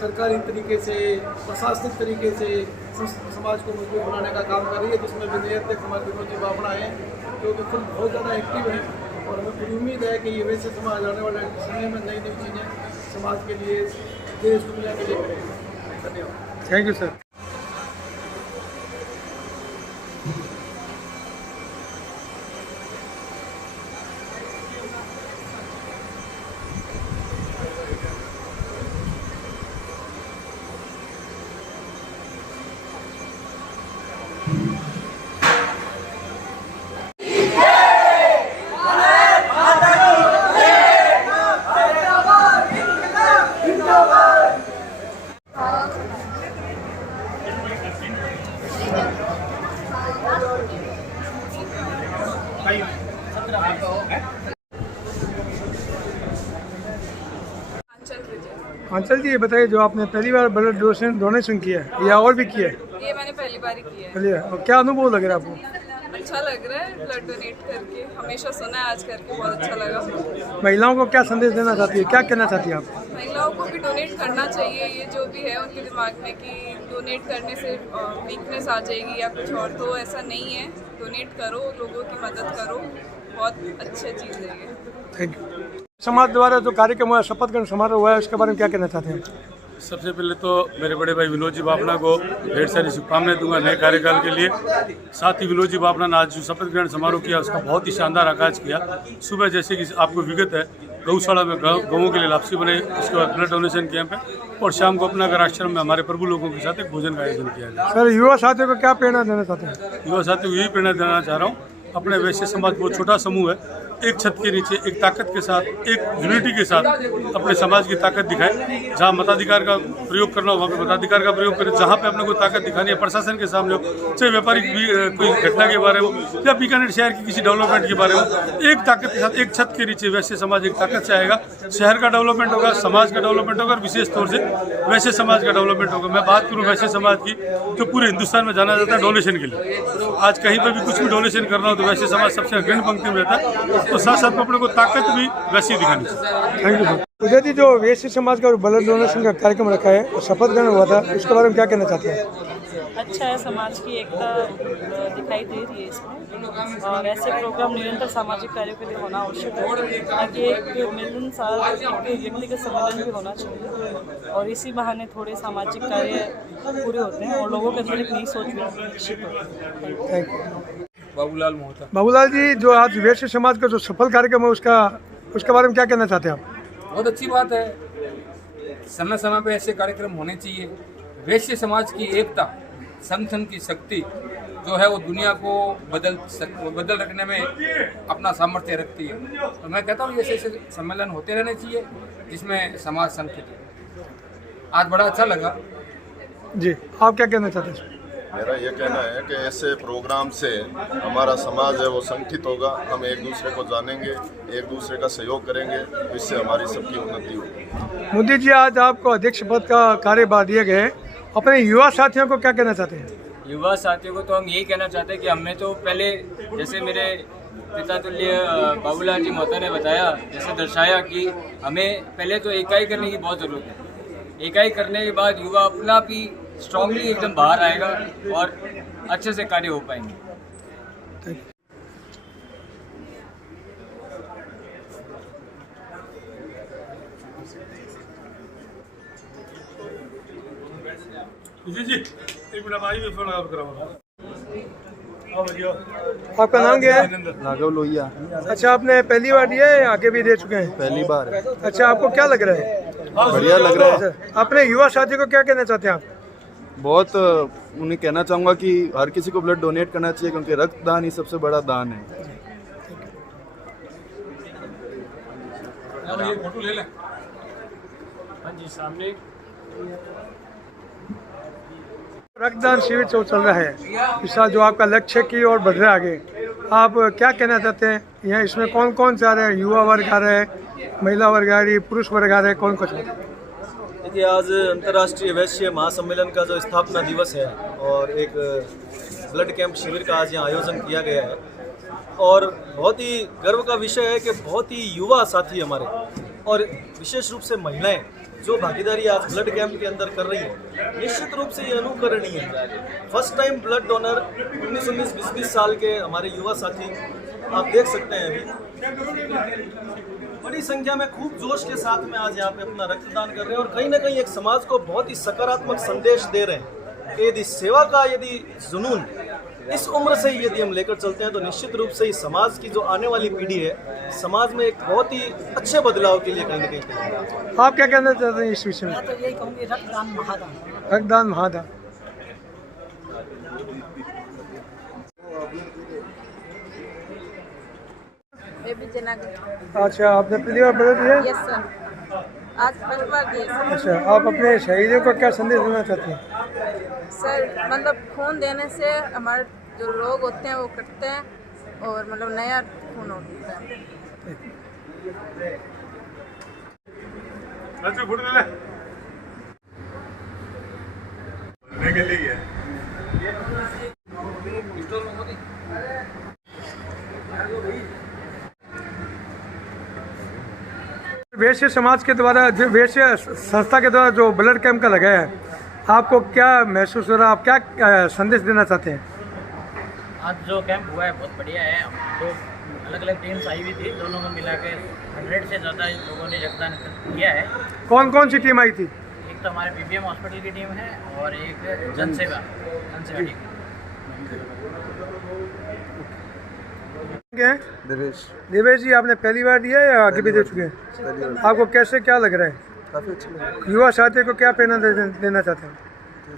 सरकारी तरीके से, प्रशासनिक तरीके से समाज को मजबूत बनाने का काम कर रही है, जिसमें विनय अध्यक्ष हमारे विनोद जी बाफना है, जो कि खुद बहुत ज़्यादा एक्टिव है। और हमें पूरी उम्मीद है कि ये वैश्य समाज आने वाले समय में नई नई चीज़ें समाज के लिए, देश दुनिया के लिए करेगा। धन्यवाद। Thank you sir. Anchal ji, ये बताइए, जो आपने पहली बार ब्लड डोनेशन किया है या और भी किया है? ये मैंने पहली बार ही किया है। चलिए, और क्या अनुभव लग रहा है आपको? अच्छा लग रहा है ब्लड डोनेट करके, हमेशा सुना है, आज करके बहुत अच्छा लगा। महिलाओं को क्या संदेश देना चाहती है, क्या कहना चाहती है आप? महिलाओं को भी डोनेट करना चाहिए। ये जो भी है उनके दिमाग में कि डोनेट करने से वीकनेस आ जाएगी या कुछ और, तो ऐसा नहीं है। डोनेट करो, लोगों की मदद करो, बहुत अच्छी चीज़ है ये। Thank you. समाज द्वारा जो कार्यक्रम हुआ, शपथ ग्रहण समारोह हुआ है, उसके बारे में क्या कहना चाहते हैं? सबसे पहले तो मेरे बड़े भाई विनोद जी बाफना को ढेर सारी शुभकामनाएं दूंगा नए कार्यकाल के लिए। साथ ही विनोद जी बाफना ने आज जो शपथ ग्रहण समारोह किया, उसका बहुत ही शानदार आगाज किया। सुबह जैसे कि आपको विगत है, गौशाला में गौों के लिए लापसी बनाई, उसके बाद ब्लड डोनेशन कैंप है, और शाम को अपना घर आश्रम में हमारे प्रभु लोगों के साथ एक भोजन का आयोजन किया गया। सर, युवा साथियों को क्या प्रेरणा देना चाहते हैं? युवा साथियों को यही प्रेरणा देना चाह रहा हूँ, अपने वैश्य समाज बहुत छोटा समूह है, एक छत के नीचे एक ताकत के साथ, एक यूनिटी के साथ अपने समाज की ताकत दिखाएं। जहाँ मताधिकार का प्रयोग करना हो वहाँ पे मताधिकार का प्रयोग करें। जहाँ पे अपने को ताकत दिखानी है प्रशासन के सामने हो, चाहे व्यापारिक कोई घटना के बारे में या बीकानेर शहर की किसी डेवलपमेंट के बारे में, एक ताकत के साथ एक छत के नीचे वैश्य समाज एक ताकत से आएगा। शहर का डेवलपमेंट होगा, समाज का डेवलपमेंट होगा और विशेष तौर से वैश्य समाज का डेवलपमेंट होगा। मैं बात करूँ वैश्य समाज की, जो पूरे हिंदुस्तान में जाना जाता है डोनेशन के लिए। आज कहीं पर भी कुछ भी डोनेशन करना हो तो वैश्य समाज सबसे अग्रणी पंक्ति में रहता है। तो साथ साथ अपने को ताकत भी वैसी दिखानी चाहिए। Thank you. उदय जी, जो वैश्य समाज का ब्लड डोनेशन का कार्यक्रम रखा है और शपथ ग्रहण हुआ था, उसके बारे में क्या कहना चाहते हैं? अच्छा है, समाज की एकता दिखाई दे रही है इसमें, और ऐसे प्रोग्राम निरंतर सामाजिक कार्यों के लिए होना आवश्यक है, ताकि एक मिलनसार एक व्यक्तिगत सम्मेलन भी होना चाहिए और इसी बहाने थोड़े सामाजिक कार्य पूरे होते हैं और लोगों के अंदर एक नई सोच भी विकसित होती है। बाबूलाल मोहता। बाबूलाल जी, जो आज वैश्य समाज का जो सफल कार्यक्रम है उसके बारे में क्या कहना चाहते हैं आप? बहुत अच्छी बात है, समय समय पे ऐसे कार्यक्रम होने चाहिए। वैश्य समाज की एकता, संगठन की शक्ति जो है वो दुनिया को बदल रखने में अपना सामर्थ्य रखती है। तो मैं कहता हूँ ऐसे ऐसे सम्मेलन होते रहने चाहिए जिसमें समाज संगठित है। आज बड़ा अच्छा लगा। जी, आप क्या कहना चाहते हैं? मेरा ये कहना है कि ऐसे प्रोग्राम से हमारा समाज है वो संगठित होगा, हम एक दूसरे को जानेंगे, एक दूसरे का सहयोग करेंगे, इससे हमारी सबकी उन्नति होगी। मोदी जी, आज आपको अध्यक्ष पद का कार्यभार दिए गए, अपने युवा साथियों को क्या कहना चाहते हैं? युवा साथियों को तो हम यही कहना चाहते हैं कि हमने तो पहले, जैसे मेरे पिता तुल्य बाबूलाल जी मोहता ने बताया, जैसे दर्शाया कि हमें पहले तो इकाई करने की बहुत ज़रूरत है। इकाई करने के बाद युवा अपना भी स्ट्रांगली एकदम बाहर आएगा और अच्छे से कार्य हो पाएंगे। जी, एक मिनट आई फोन आप कराओ। आपका नाम क्या है? राघव लोहिया। अच्छा, आपने पहली बार दिया है या आगे भी दे चुके हैं? पहली बार। अच्छा, आपको क्या लग रहा है? बढ़िया लग रहा है। अपने युवा साथी को क्या कहना चाहते हैं आप? बहुत उन्हें कहना चाहूँगा कि हर किसी को ब्लड डोनेट करना चाहिए, क्योंकि रक्तदान ही सबसे बड़ा दान है। फोटो ले लें। हाँ जी, सामने रक्तदान शिविर चल रहा है इस साल, जो आपका लक्ष्य की ओर बढ़ रहा है आगे, आप क्या कहना चाहते हैं? यहाँ इसमें कौन कौन से आ रहे हैं? युवा वर्ग आ रहे हैं, महिला वर्ग आ रही है, पुरुष वर्ग आ रहे हैं, कौन कौन? देखिए, आज अंतर्राष्ट्रीय वैश्य महासम्मेलन का जो स्थापना दिवस है और एक ब्लड कैंप शिविर का आज यहाँ आयोजन किया गया है, और बहुत ही गर्व का विषय है कि बहुत ही युवा साथी हमारे और विशेष रूप से महिलाएं जो भागीदारी आज ब्लड कैंप के अंदर कर रही है, निश्चित रूप से ये अनुकरणीय है। फर्स्ट टाइम ब्लड डोनर 19-19, 20-20 साल के हमारे युवा साथी आप देख सकते हैं। अभी बड़ी संख्या में खूब जोश के साथ में आज यहाँ पे अपना रक्तदान कर रहे हैं और कहीं ना कहीं एक समाज को बहुत ही सकारात्मक संदेश दे रहे हैं कि यदि सेवा का जुनून इस उम्र से ही यदि हम लेकर चलते हैं तो निश्चित रूप से ही समाज की जो आने वाली पीढ़ी है, समाज में एक बहुत ही अच्छे बदलाव के लिए कहीं ना कहीं। आप क्या कहना चाहते हैं इस विषय में? मैं तो यही कहूँगी, रक्तदान महादान। रक्तदान महादान। अच्छा, आपने पहली बार ब्लड दिया? यस सर, आज पहली बार दिया। अच्छा, आप अपने शहीदों को क्या संदेश देना चाहते हैं? सर, मतलब खून देने से हमारे जो रोग होते हैं वो कटते हैं और मतलब नया खून होता है। अच्छा, फोटो ले ले। वैश्य समाज के द्वारा, वैश्य संस्था के द्वारा जो ब्लड कैंप का लगाया है, आपको क्या महसूस हो रहा है? आप क्या संदेश देना चाहते हैं? आज जो कैंप हुआ है बहुत बढ़िया है। तो अलग अलग टीम्स आई हुई थी, दोनों को मिला के 100 से ज़्यादा लोगों ने रक्तदान किया है। कौन कौन सी टीम आई थी? एक तो हमारे पीपीएम हॉस्पिटल की टीम है और एक जनसेवा टीम। देवेश जी, आपने पहली बार दिया या आगे भी दे चुके हैं? आपको कैसे क्या लग रहा है? काफ़ी अच्छा लग रहा है। युवा साथी को क्या प्रेरणा देना चाहते हैं?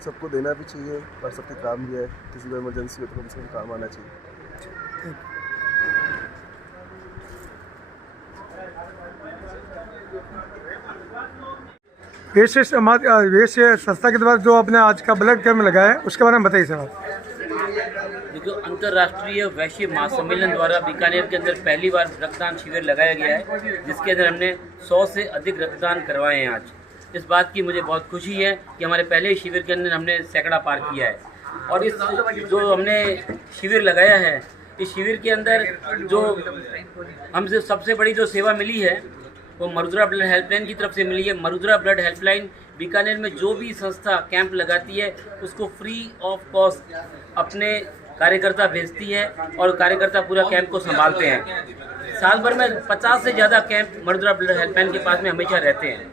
सबको देना भी चाहिए और सबके काम भी है, किसी को इमरजेंसी हो तो कम से कम काम आना चाहिए। वैश्य संस्था के द्वारा जो आपने आज का ब्लड कैंप लगाया है उसके बारे में बताइए सर आप। देखो, अंतर्राष्ट्रीय वैश्य महासम्मेलन द्वारा बीकानेर के अंदर पहली बार रक्तदान शिविर लगाया गया है, जिसके अंदर हमने 100 से अधिक रक्तदान करवाए हैं। आज इस बात की मुझे बहुत खुशी है कि हमारे पहले ही शिविर के अंदर हमने सैकड़ा पार किया है। और इस जो हमने शिविर लगाया है, इस शिविर के अंदर जो हमसे सबसे बड़ी जो सेवा मिली है वो मरुद्रा ब्लड हेल्पलाइन की तरफ से मिली है। मरुद्रा ब्लड हेल्पलाइन बीकानेर में जो भी संस्था कैंप लगाती है उसको फ्री ऑफ कॉस्ट अपने कार्यकर्ता भेजती है और कार्यकर्ता पूरा कैंप को संभालते हैं। साल भर में 50 से ज़्यादा कैंप मरुद्रा ब्लड हेल्पलाइन के पास में हमेशा रहते हैं।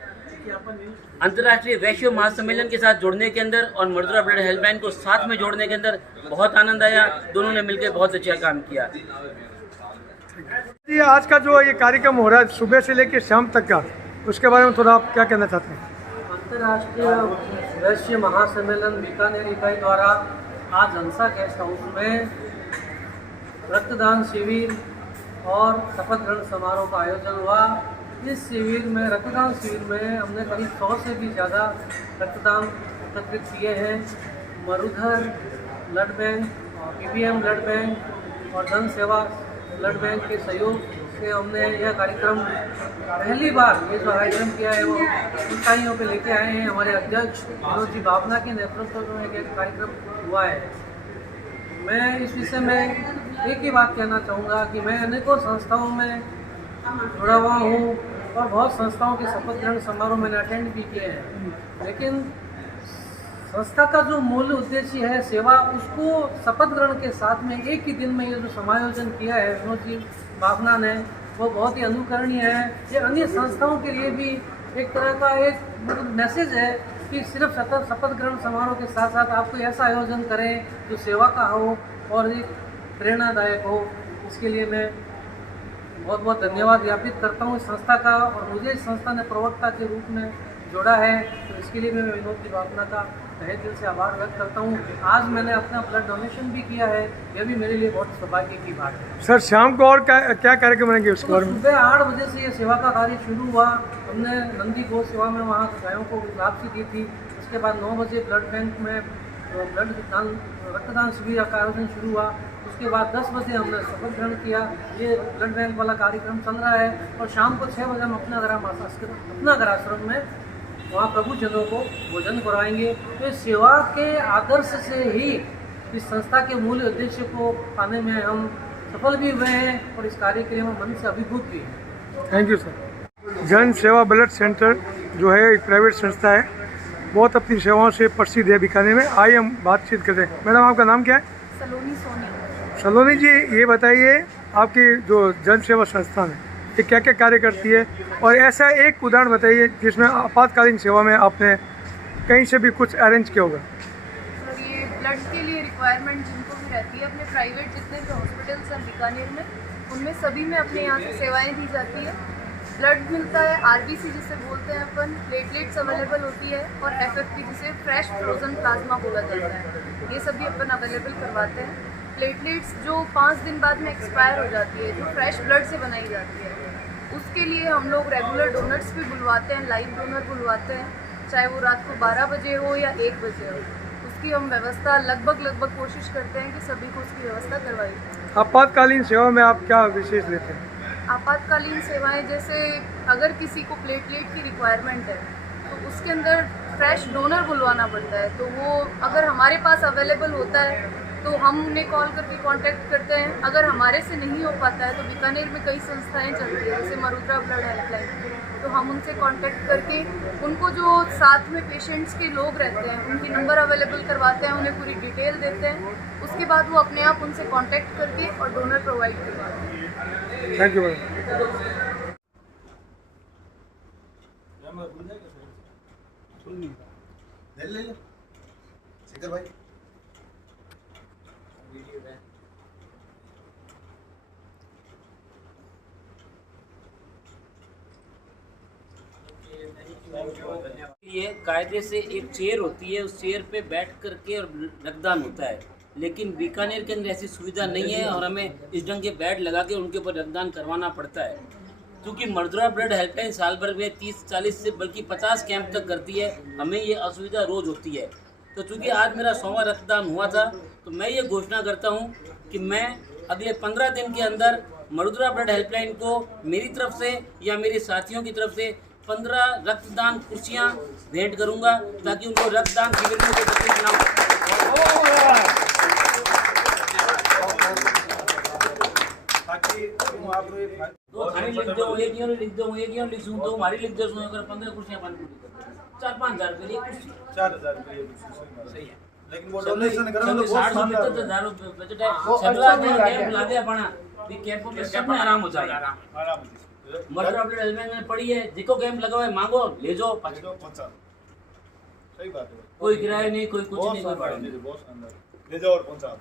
अंतर्राष्ट्रीय वैश्य महासम्मेलन के साथ जुड़ने के अंदर और मरुद्रा ब्लड हेल्पलाइन को साथ में जोड़ने के अंदर बहुत आनंद आया। दोनों ने मिलकर बहुत अच्छा काम किया। ये आज का जो ये कार्यक्रम हो रहा है सुबह से लेकर शाम तक का, उसके बारे में थोड़ा आप क्या कहना चाहते हैं? अंतर्राष्ट्रीय वैश्य महासम्मेलन बीकानेर इकाई द्वारा आज हंसा गेस्ट हाउस में रक्तदान शिविर और शपथ ग्रहण समारोह का आयोजन हुआ। इस शिविर में रक्तदान शिविर में हमने करीब 100 से भी ज़्यादा रक्तदान एकत्रित किए हैं। मरुधर ब्लड बैंक और PBM ब्लड बैंक और जन सेवा ब्लड बैंक के सहयोग से हमने यह कार्यक्रम पहली बार ये जो आयोजन किया है वो इकाइयों पे लेके आए हैं। हमारे अध्यक्ष विनोद जी बावना के नेतृत्व में एक कार्यक्रम हुआ है। मैं इस विषय में एक ही बात कहना चाहूँगा कि मैं अनेकों संस्थाओं में जुड़ा हुआ हूँ और बहुत संस्थाओं के शपथ ग्रहण समारोह मैंने अटेंड भी किए हैं, लेकिन संस्था का जो मूल उद्देश्य है सेवा, उसको शपथ ग्रहण के साथ में एक ही दिन में ये जो समायोजन किया है विनोद जी बावना ने, वो बहुत ही अनुकरणीय है। ये अन्य संस्थाओं के लिए भी एक तरह का एक मैसेज है कि सिर्फ शपथ ग्रहण समारोह के साथ साथ आपको ऐसा आयोजन करें जो सेवा का हो और एक प्रेरणादायक हो। इसके लिए मैं बहुत बहुत धन्यवाद ज्ञापित करता हूँ इस संस्था का, और मुझे इस संस्था ने प्रवक्ता के रूप में जोड़ा है, तो इसके लिए मैं विनोद जी बावना का तहे दिल से आभार व्यक्त करता हूँ। आज मैंने अपना ब्लड डोनेशन भी किया है, यह भी मेरे लिए बहुत सौभाग्य की बात है। सर शाम को और क्या कार्यक्रम रहेंगे उसके बारे में? सुबह 8 बजे से ये सेवा का कार्य शुरू हुआ। हमने नंदी गौ सेवा में वहाँ गायों को वापसी दी थी। उसके बाद 9 बजे ब्लड बैंक में रक्तदान शिविर का आयोजन शुरू हुआ। उसके बाद 10 बजे हमने शपथ ग्रहण किया। ये ब्लड बैंक वाला कार्यक्रम चल रहा है और शाम को 6 बजे हम अपना घर आश्रम में वहाँ प्रभुजनों को भोजन कराएंगे। तो इस सेवा के आदर्श से ही इस संस्था के मूल उद्देश्य को पाने में हम सफल भी हुए हैं और इस कार्य के लिए हम मन से अभिभूत भी हैं। Thank you sir. जन सेवा ब्लड सेंटर जो है एक प्राइवेट संस्था है, बहुत अपनी सेवाओं से प्रसिद्ध है बीकानेर में। आइए हम बातचीत करते हैं। मैडम आपका नाम क्या है? सलोनी सोनी। सलोनी जी, ये बताइए आपकी जो जन सेवा संस्था है ये क्या क्या कार्य करती है, और ऐसा एक उदाहरण बताइए जिसमें आपातकालीन सेवा में आपने कहीं से भी कुछ अरेंज किया होगा। सर, ये ब्लड के लिए रिक्वायरमेंट जिनको भी रहती है अपने प्राइवेट जितने भी हॉस्पिटल्स हैं बीकानेर में, उनमें सभी में अपने यहाँ से सेवाएं दी जाती है। ब्लड मिलता है, RBC जिसे बोलते हैं अपन, प्लेटलेट्स अवेलेबल होती है, और FFP जिसे फ्रेश फ्रोजन प्लाज्मा बोला जाता है, ये सभी अपन अवेलेबल करवाते हैं। प्लेटलेट्स जो 5 दिन बाद में एक्सपायर हो जाती है, जो फ्रेश ब्लड से बनाई जाती है, उसके लिए हम लोग रेगुलर डोनर्स भी बुलवाते हैं, लाइव डोनर बुलवाते हैं, चाहे वो रात को 12 बजे हो या 1 बजे हो। उसकी हम व्यवस्था लगभग कोशिश करते हैं कि सभी को उसकी व्यवस्था करवाई। आपातकालीन सेवा में आप क्या विशेष लेते हैं? आपातकालीन सेवाएं जैसे अगर किसी को प्लेटलेट की रिक्वायरमेंट है तो उसके अंदर फ्रेश डोनर बुलवाना पड़ता है, तो वो अगर हमारे पास अवेलेबल होता है तो हम उन्हें कॉल करके कांटेक्ट करते हैं। अगर हमारे से नहीं हो पाता है तो बीकानेर में कई संस्थाएं चलती है जैसे मरुद्रा ब्लड हेल्पलाइन, तो हम उनसे कांटेक्ट करके उनको जो साथ में पेशेंट्स के लोग रहते हैं उनके नंबर अवेलेबल करवाते हैं, उन्हें पूरी डिटेल देते हैं। उसके बाद वो अपने आप उनसे कांटेक्ट करके और डोनर प्रोवाइड करवाते हैं। Thank you madam. ये कायदे से एक चेयर होती है, उस चेयर पे बैठ करके और रक्तदान होता है, लेकिन बीकानेर के अंदर ऐसी सुविधा नहीं है और हमें इस ढंग के बेड लगा के उनके ऊपर रक्तदान करवाना पड़ता है। क्योंकि मर्दुरा ब्लड हेल्पलाइन साल भर में 30-40 से बल्कि 50 कैंप तक करती है। हमें ये असुविधा रोज़ होती है। तो चूँकि आज मेरा 100वां रक्तदान हुआ था, तो मैं ये घोषणा करता हूँ कि मैं अगले 15 दिन के अंदर मर्दुरा ब्लड हेल्पलाइन को मेरी तरफ से या मेरे साथियों की तरफ से 15 रक्तदान कुर्सियाँ भेंट करूँगा, ताकि उनको रक्तदान शिविर में कोई तकलीफ ना हो। दो खानी लिख दो, एक यूँ लिख दो, एक यूँ लिख दो, हमारी लिख दो, 15 कुर्सियाँ 4-5 हज़ार रुपये 4,000 रुपये सही है। लेकिन वो डोनेशन करें तो 60 बजट है। सगला कैंप ला दे अपना, कैंपों में सब में आराम हो जाएगा। मर्दुरा ब्लड हेल्पलाइन में पड़ी है, जिको कैंप लगा हुआ है मांगो, ले जाओ, पहुंचा। सही बात है। कोई किराया नहीं, कोई कुछ नहीं, कोई भाड़ा नहीं, बहुत शानदार। ले जाओ और पहुंचा दो।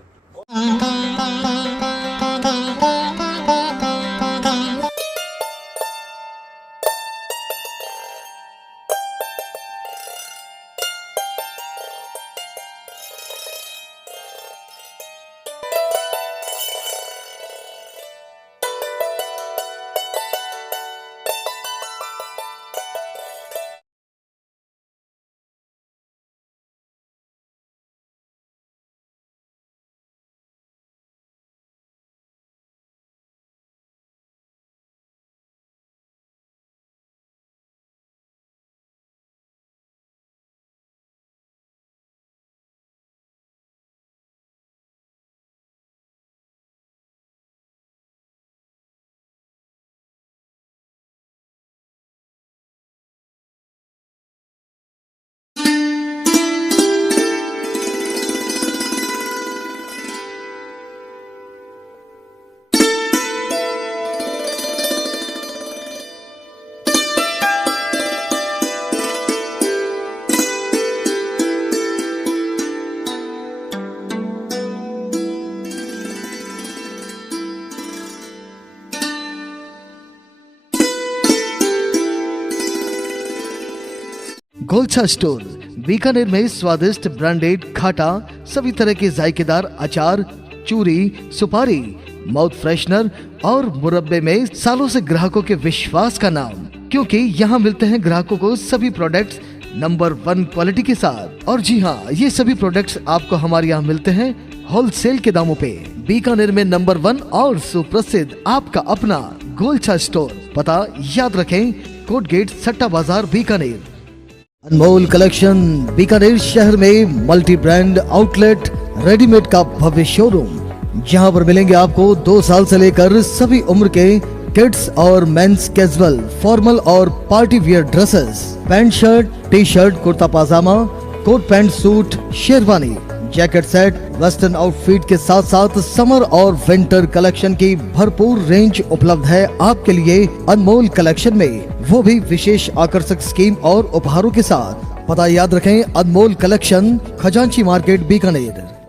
गोलछा स्टोर बीकानेर में स्वादिष्ट ब्रांडेड खाटा, सभी तरह के जायकेदार अचार, चूरी, सुपारी, माउथ फ्रेशनर और मुरब्बे में सालों से ग्राहकों के विश्वास का नाम, क्योंकि यहाँ मिलते हैं ग्राहकों को सभी प्रोडक्ट्स नंबर 1 क्वालिटी के साथ। और जी हाँ, ये सभी प्रोडक्ट्स आपको हमारे यहाँ मिलते हैं होलसेल के दामों पे। बीकानेर में नंबर 1 और सुप्रसिद्ध आपका अपना गोलछा स्टोर। पता याद रखें, कोट गेट, सट्टा बाजार, बीकानेर। अनमोल कलेक्शन बीकानेर शहर में मल्टी ब्रांड आउटलेट, रेडीमेड का भव्य शोरूम, जहां पर मिलेंगे आपको 2 साल से लेकर सभी उम्र के किड्स और मेंस कैजुअल, फॉर्मल और party wear dresses, pant shirt, T shirt, kurta pajama, coat pant suit, sherwani, jacket set, western outfit के साथ साथ समर और विंटर कलेक्शन की भरपूर रेंज उपलब्ध है आपके लिए अनमोल कलेक्शन में, वो भी विशेष आकर्षक स्कीम और उपहारों के साथ। पता याद रखें, अनमोल कलेक्शन, खजांची मार्केट, बीकानेर।